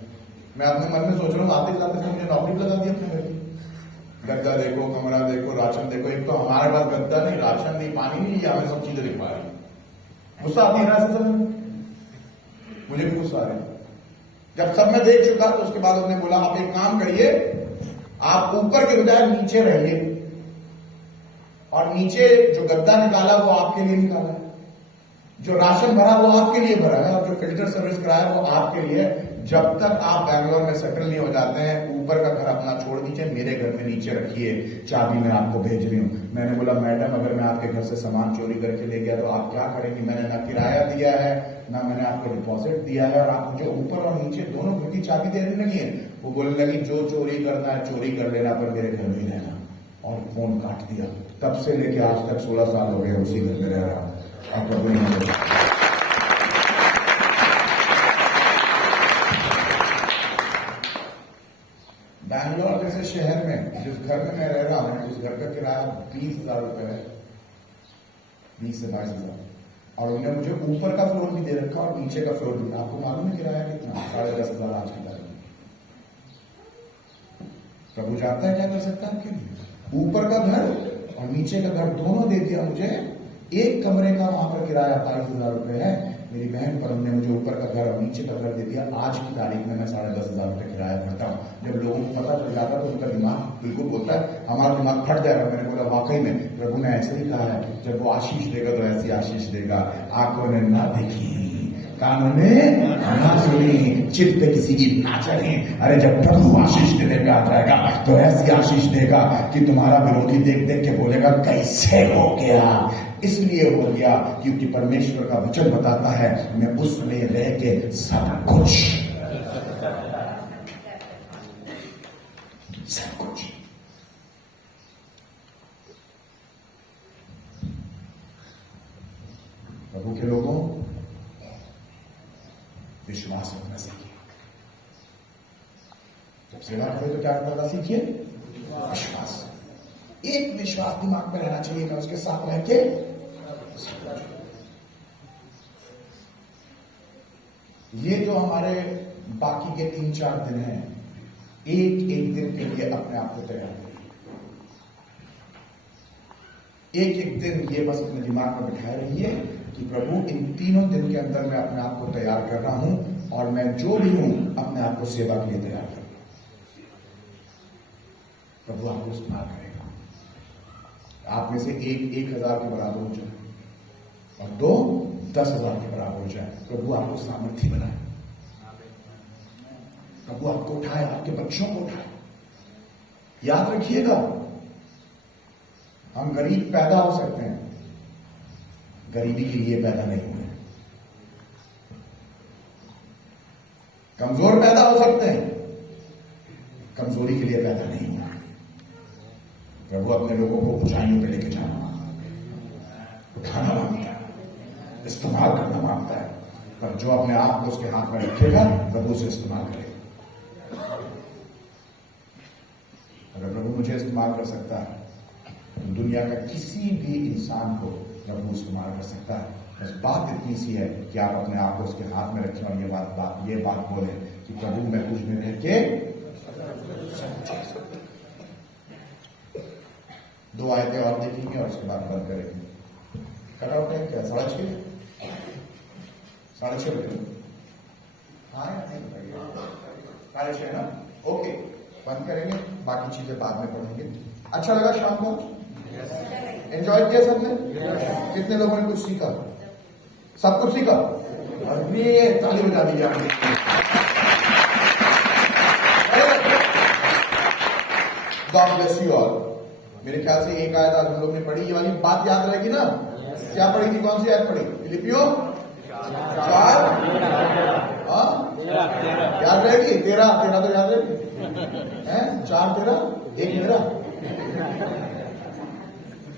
मैं अपने मन में सोच रहा हूँ आते जाते से मुझे नौकरी लगा दी अपने घर की। गद्दा देखो, कमरा देखो, राशन देखो। एक तो हमारे पास गद्दा नहीं, राशन नहीं, पानी नहीं, ये हमें सब चीजें दिख पा रही। गुस्सा आती है ना ऐसे समय, मुझे भी गुस्सा आ रहा है। जब सब मैं देख चुका तो उसके बाद उन्होंने बोला आप एक काम करिए, आप ऊपर के बजाय नीचे रहिए, और नीचे जो गद्दा निकाला वो आपके लिए निकाला है, जो राशन भरा वो आपके लिए भरा है, और जो फिल्टर सर्विस कराया वो आपके लिए। जब तक आप बैंगलोर में सेटल नहीं हो जाते हैं, ऊपर का घर अपना छोड़ दीजिए, मेरे घर में नीचे रखिए, चाबी मैं आपको भेज रही हूं। मैंने बोला मैडम अगर मैं आपके घर से सामान चोरी करके ले गया तो आप क्या करेंगी? मैंने ना किराया दिया है, ना मैंने आपको डिपॉजिट दिया है, और आप मुझे ऊपर और नीचे दोनों घर की चाबी देने लगी है। वो बोलने लगी जो चोरी करना है चोरी कर लेना, पर मेरे घर में ही रहना। और फोन काट दिया। तब से लेके आज तक 16 साल हो गए उसी घर में रह रहा हूं। अब प्रभु ने बैंगलोर जैसे शहर में जिस घर में मैं रह रहा हूं, उस घर का किराया 20,000 रुपए है, 20 से 22,000। और उन्होंने मुझे ऊपर का फ्लोर भी दे रखा और नीचे का फ्लोर भी। आपको मालूम है किराया कितना? 10,500 आज की तारीख में। प्रभु जानता है क्या कर सकता है आपके लिए। ऊपर का घर और नीचे का घर दोनों दे दिया मुझे। एक कमरे का वहां पर किराया 22,000 रुपए है। मेरी बहन परम ने मुझे ऊपर का घर और नीचे का घर दे दिया। आज की तारीख में मैं 10,500 रुपए किराया भरता हूँ। जब लोगों को पता चल जाता तो उनका दिमाग बिल्कुल बोलता है, हमारा दिमाग फट जाएगा। मैंने बोला वाकई में प्रभु ने ऐसे ही कहा है, जब वो आशीष देगा तो ऐसी आशीष देगा, आंखों ने ना देखी, कानों ने ना सुनी, चित्त पे किसी की ना चढ़े। अरे जब प्रभु आशीष देने पे आ जाएगा तो ऐसी आशीष देगा कि तुम्हारा विरोधी देख देख के बोलेगा कैसे हो गया। इसलिए हो गया क्योंकि परमेश्वर का वचन बताता है, मैं उसमें रह के सब कुछ प्रभु के लोगों विश्वास रखना सीखिए। जब सेवा करें तो क्या करना सीखिए? विश्वास। एक विश्वास दिमाग में रहना चाहिए, मैं उसके साथ रह के ये जो हमारे बाकी के 3-4 दिन हैं, एक एक दिन के लिए अपने आप को तैयार करिए। एक एक दिन ये बस अपने दिमाग में बिठाए रहिए कि प्रभु इन 3 दिन के अंदर मैं अपने आप को तैयार कर रहा हूं और मैं जो भी हूं अपने आप को सेवा के लिए तैयार कर रहा हूं। प्रभु आपको इस्तेमाल करेगा। आप में से एक 1,000 के बराबर हो जाए और 2 10,000 के बराबर हो जाए। प्रभु आपको सामर्थ्य बनाए, प्रभु आपको उठाए, आपके बच्चों को उठाए। याद रखिएगा, हम गरीब पैदा हो सकते हैं, गरीबी के लिए पैदा नहीं हुए। कमजोर पैदा हो सकते हैं, कमजोरी के लिए पैदा नहीं हुआ। प्रभु अपने लोगों को ऊंचाइयों पे लेके जाना, उठाना मांगता है, इस्तेमाल करना मांगता है। पर जो अपने आप को उसके हाथ में रखेगा, प्रभु उसे इस्तेमाल करेगा। अगर प्रभु मुझे इस्तेमाल कर सकता है तो दुनिया का किसी भी इंसान को प्रभु इस्तेमाल कर सकता है। बस बात इतनी सी है कि आप अपने आप को उसके हाथ में रखें और ये बात बोले कि प्रभु मैं तुझ में रह के 2 आयतें और देखेंगे और उसके बाद बंद करेंगे। कट आउट टाइम क्या? 6:30 6:30 बजे? हाँ, 6:30 ना? ओके, बंद करेंगे, बाकी चीजें बाद में पढ़ेंगे। अच्छा लगा शाम को? एंजॉय किया सबने? कितने लोगों ने कुछ सीखा? सब कुछ सीखा? अरे ताली बजा दीजिए आपने। God bless you all. मेरे ख्याल से एक आयत आज हम लोग ने पढ़ी, ये वाली बात याद रहेगी ना? क्या पढ़ी थी? कौन सी आयत पढ़ी? फिलिपियों 4 याद रहेगी? 13 तो याद रहेगी है? 4-13 एक मेरा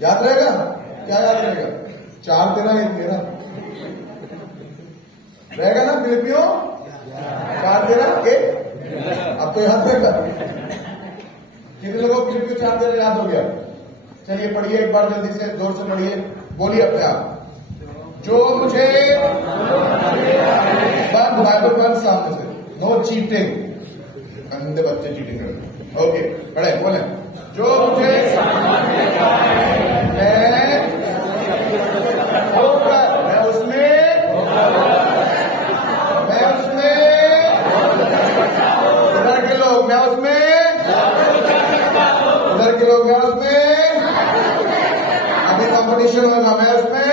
याद रहेगा? क्या याद रहेगा? 4-13 एक मेरा रहेगा ना? फिलिपियों 4-13 एक। अब तो याद रहेगा। कितने लोगों को फिलिपियों 4-13 याद हो गया? चलिए पढ़िए एक बार, जल्दी से जोर से पढ़िए, बोलिए अपने आप। जो मुझे बाइबल बंद सामने से, नो चीटिंग। अंधे बच्चे चीटिंग करते। ओके, पढ़े, बोले। जो मुझे मैं उसमें उधर के लोग, मैं उसमें उधर के लोग, मैं उसमें अभी कंपटीशन होगा, मैं उसमें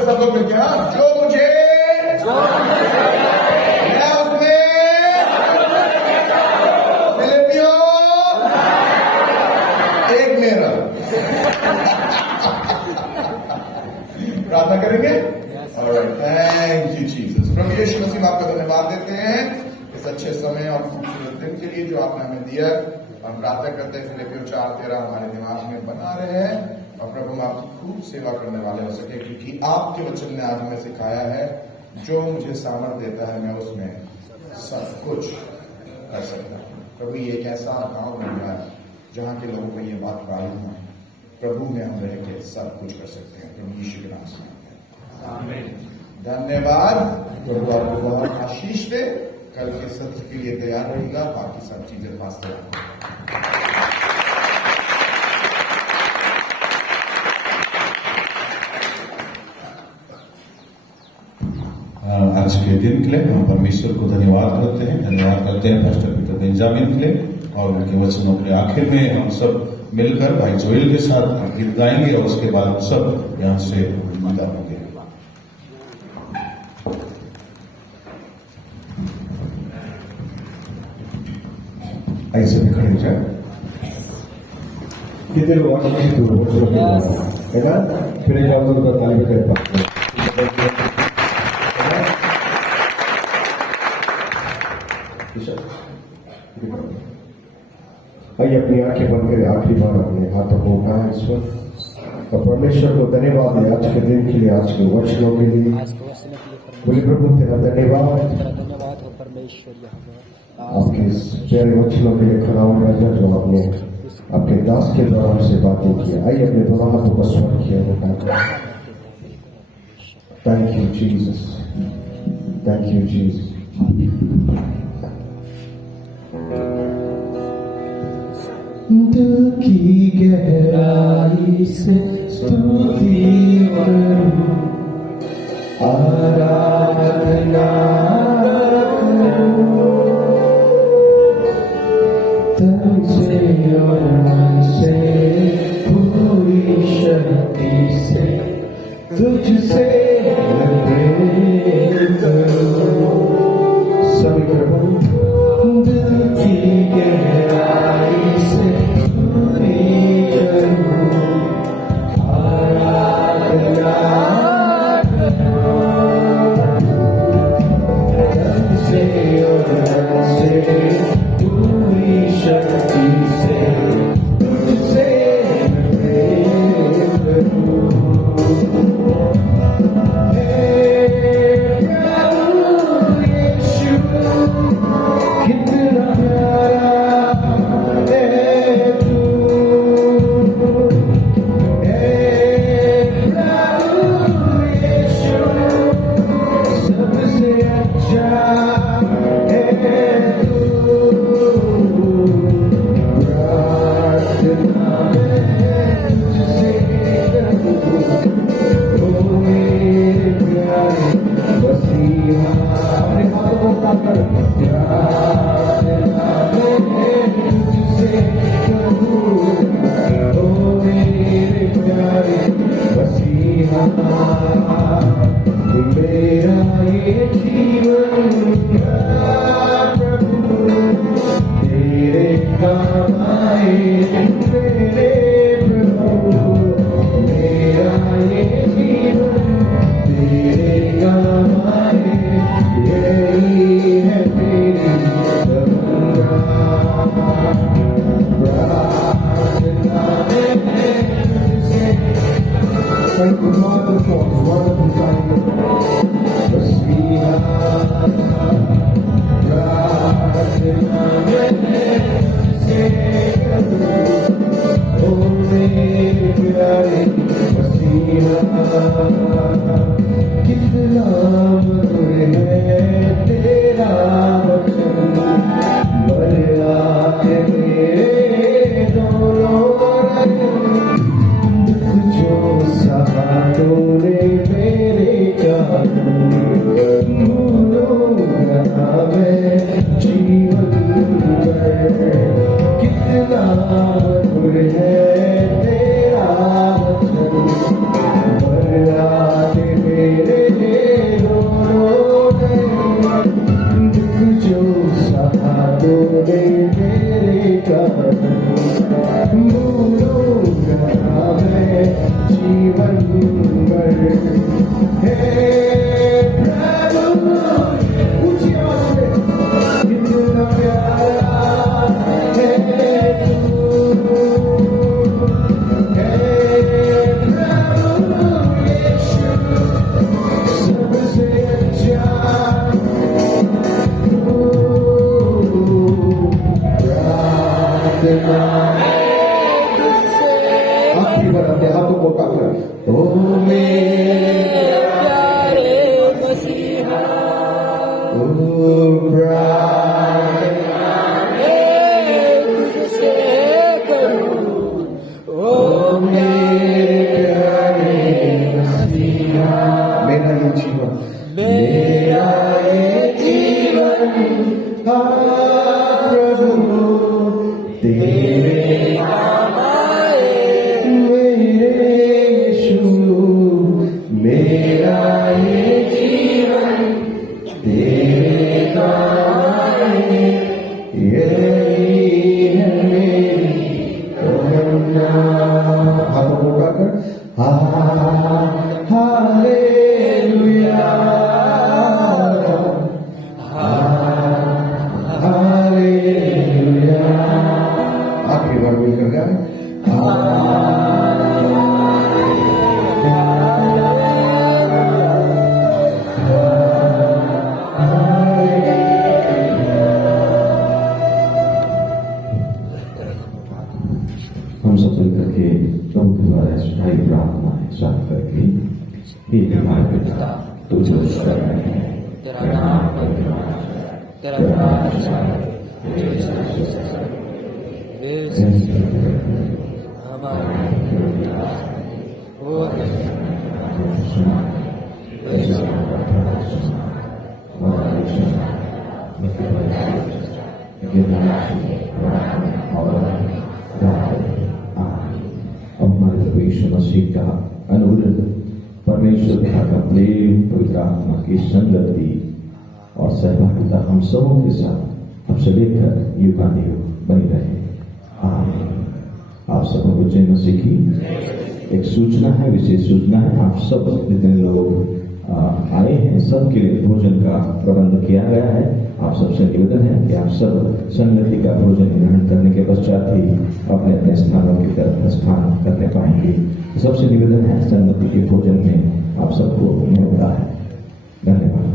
सब लोग मिलकर, हाँ, जो मुझे मैं उसमें फिलिपियों एक मेरा। प्रार्थना करेंगे। Thank you Jesus. प्रभु यीशु मसीह आपका धन्यवाद देते हैं इस अच्छे समय और खूबसूरत दिन के लिए जो आपने हमें दिया। हम प्रार्थना करते हैं फिलिपियों 4:13 हमारे दिमाग में बना रहे हैं और प्रभु हम आपकी खूब सेवा करने वाले हो सके, क्योंकि आपके वचन ने आज हमें सिखाया है, जो मुझे सामर्थ देता है मैं उसमें सब कुछ कर सकता हूँ। प्रभु ये एक ऐसा गांव बन गया है जहां के लोगों को ये बात मालूम है प्रभु में हम रह के सब कुछ कर सकते हैं। प्रभु यीशु के नाम से धन्यवाद। प्रभु आपको बहुत आशीष दे। कल के सत्र के लिए तैयार रहेगा, बाकी सब चीजें पास आज के दिन के लिए हम परमेश्वर को धन्यवाद करते हैं पास्टर पीटर बेंजामिन के लिए और उनके वचनों के लिए। आखिर में हम सब मिलकर भाई जोएल के साथ गीत गाएंगे और उसके बाद हम सब यहाँ से विदा होंगे। ऐसे भी खड़े हो जाए। कितने लोग आशीषित हुए है ना? फिर एक बार तो ताली बजाते हैं। आइए अपनी आंखें बंद करें, आखिरी बार अपने हाथों को उठाएं ईश्वर और परमेश्वर को धन्यवाद है आज के दिन के लिए, आज के वचनों के लिए। आज के वचन के लिए बोले प्रभु तेरा धन्यवाद, तेरा धन्यवाद हो परमेश्वर यहोवा। आपके इस प्यारे वचनों के लिए खड़ा होना है जो आपने आपके दास के द्वारा हमसे बातें की। आइए अपने दोनों हाथों को स्वर किया होगा। Thank you Jesus, thank you Jesus. दिल की गहराई से स्तुति करूं, आराधना करूं, तन से और मन से पूरी शक्ति से तुझसे प्रेम करूं। सभी प्रभु दिल की गहराई से स्तुति करूं, आराधना करूं, तन से और मन से पूरी शक्ति से तुझसे प्रेम करूं। यही है जीवन मेरा ये जीवन प्रभु तेरे काम आए मेरे यीशु मेरा ये जीवन तेरे काम आए यही है मेरी तमन्ना। हाथों को उठाकर हालेलुया हालेलुया। आखिरी बार मिलकर गाएं। हम सब मिलकर के प्रभु के द्वारा सुनाई प्रार्थना है साथ करके हे हमारे पिता तुझे कर रहे हैं तेरा नाम पवित्र, तेरा राज आए, तेरी इच्छा हमारे और हमारे प्रभु यीशु मसीह का अनुग्रह परमेश्वर पिता का प्रेम पवित्र आत्मा की संगति और सहभागिता हम सबों के साथ अब से लेकर युगानुयुग बनी रहे। आमीन। आप सबों को जय मसीह की एक सूचना है, विशेष सूचना है। आप सब जितने लोग आए हैं सबके लिए भोजन का प्रबंध किया गया है। आप सबसे निवेदन है कि आप सब संगति का भोजन ग्रहण करने के पश्चात ही अपने अपने स्थानों की तरफ प्रस्थान करने पाएंगे। सबसे निवेदन है संगति के भोजन में आप सबको न्योता है। धन्यवाद।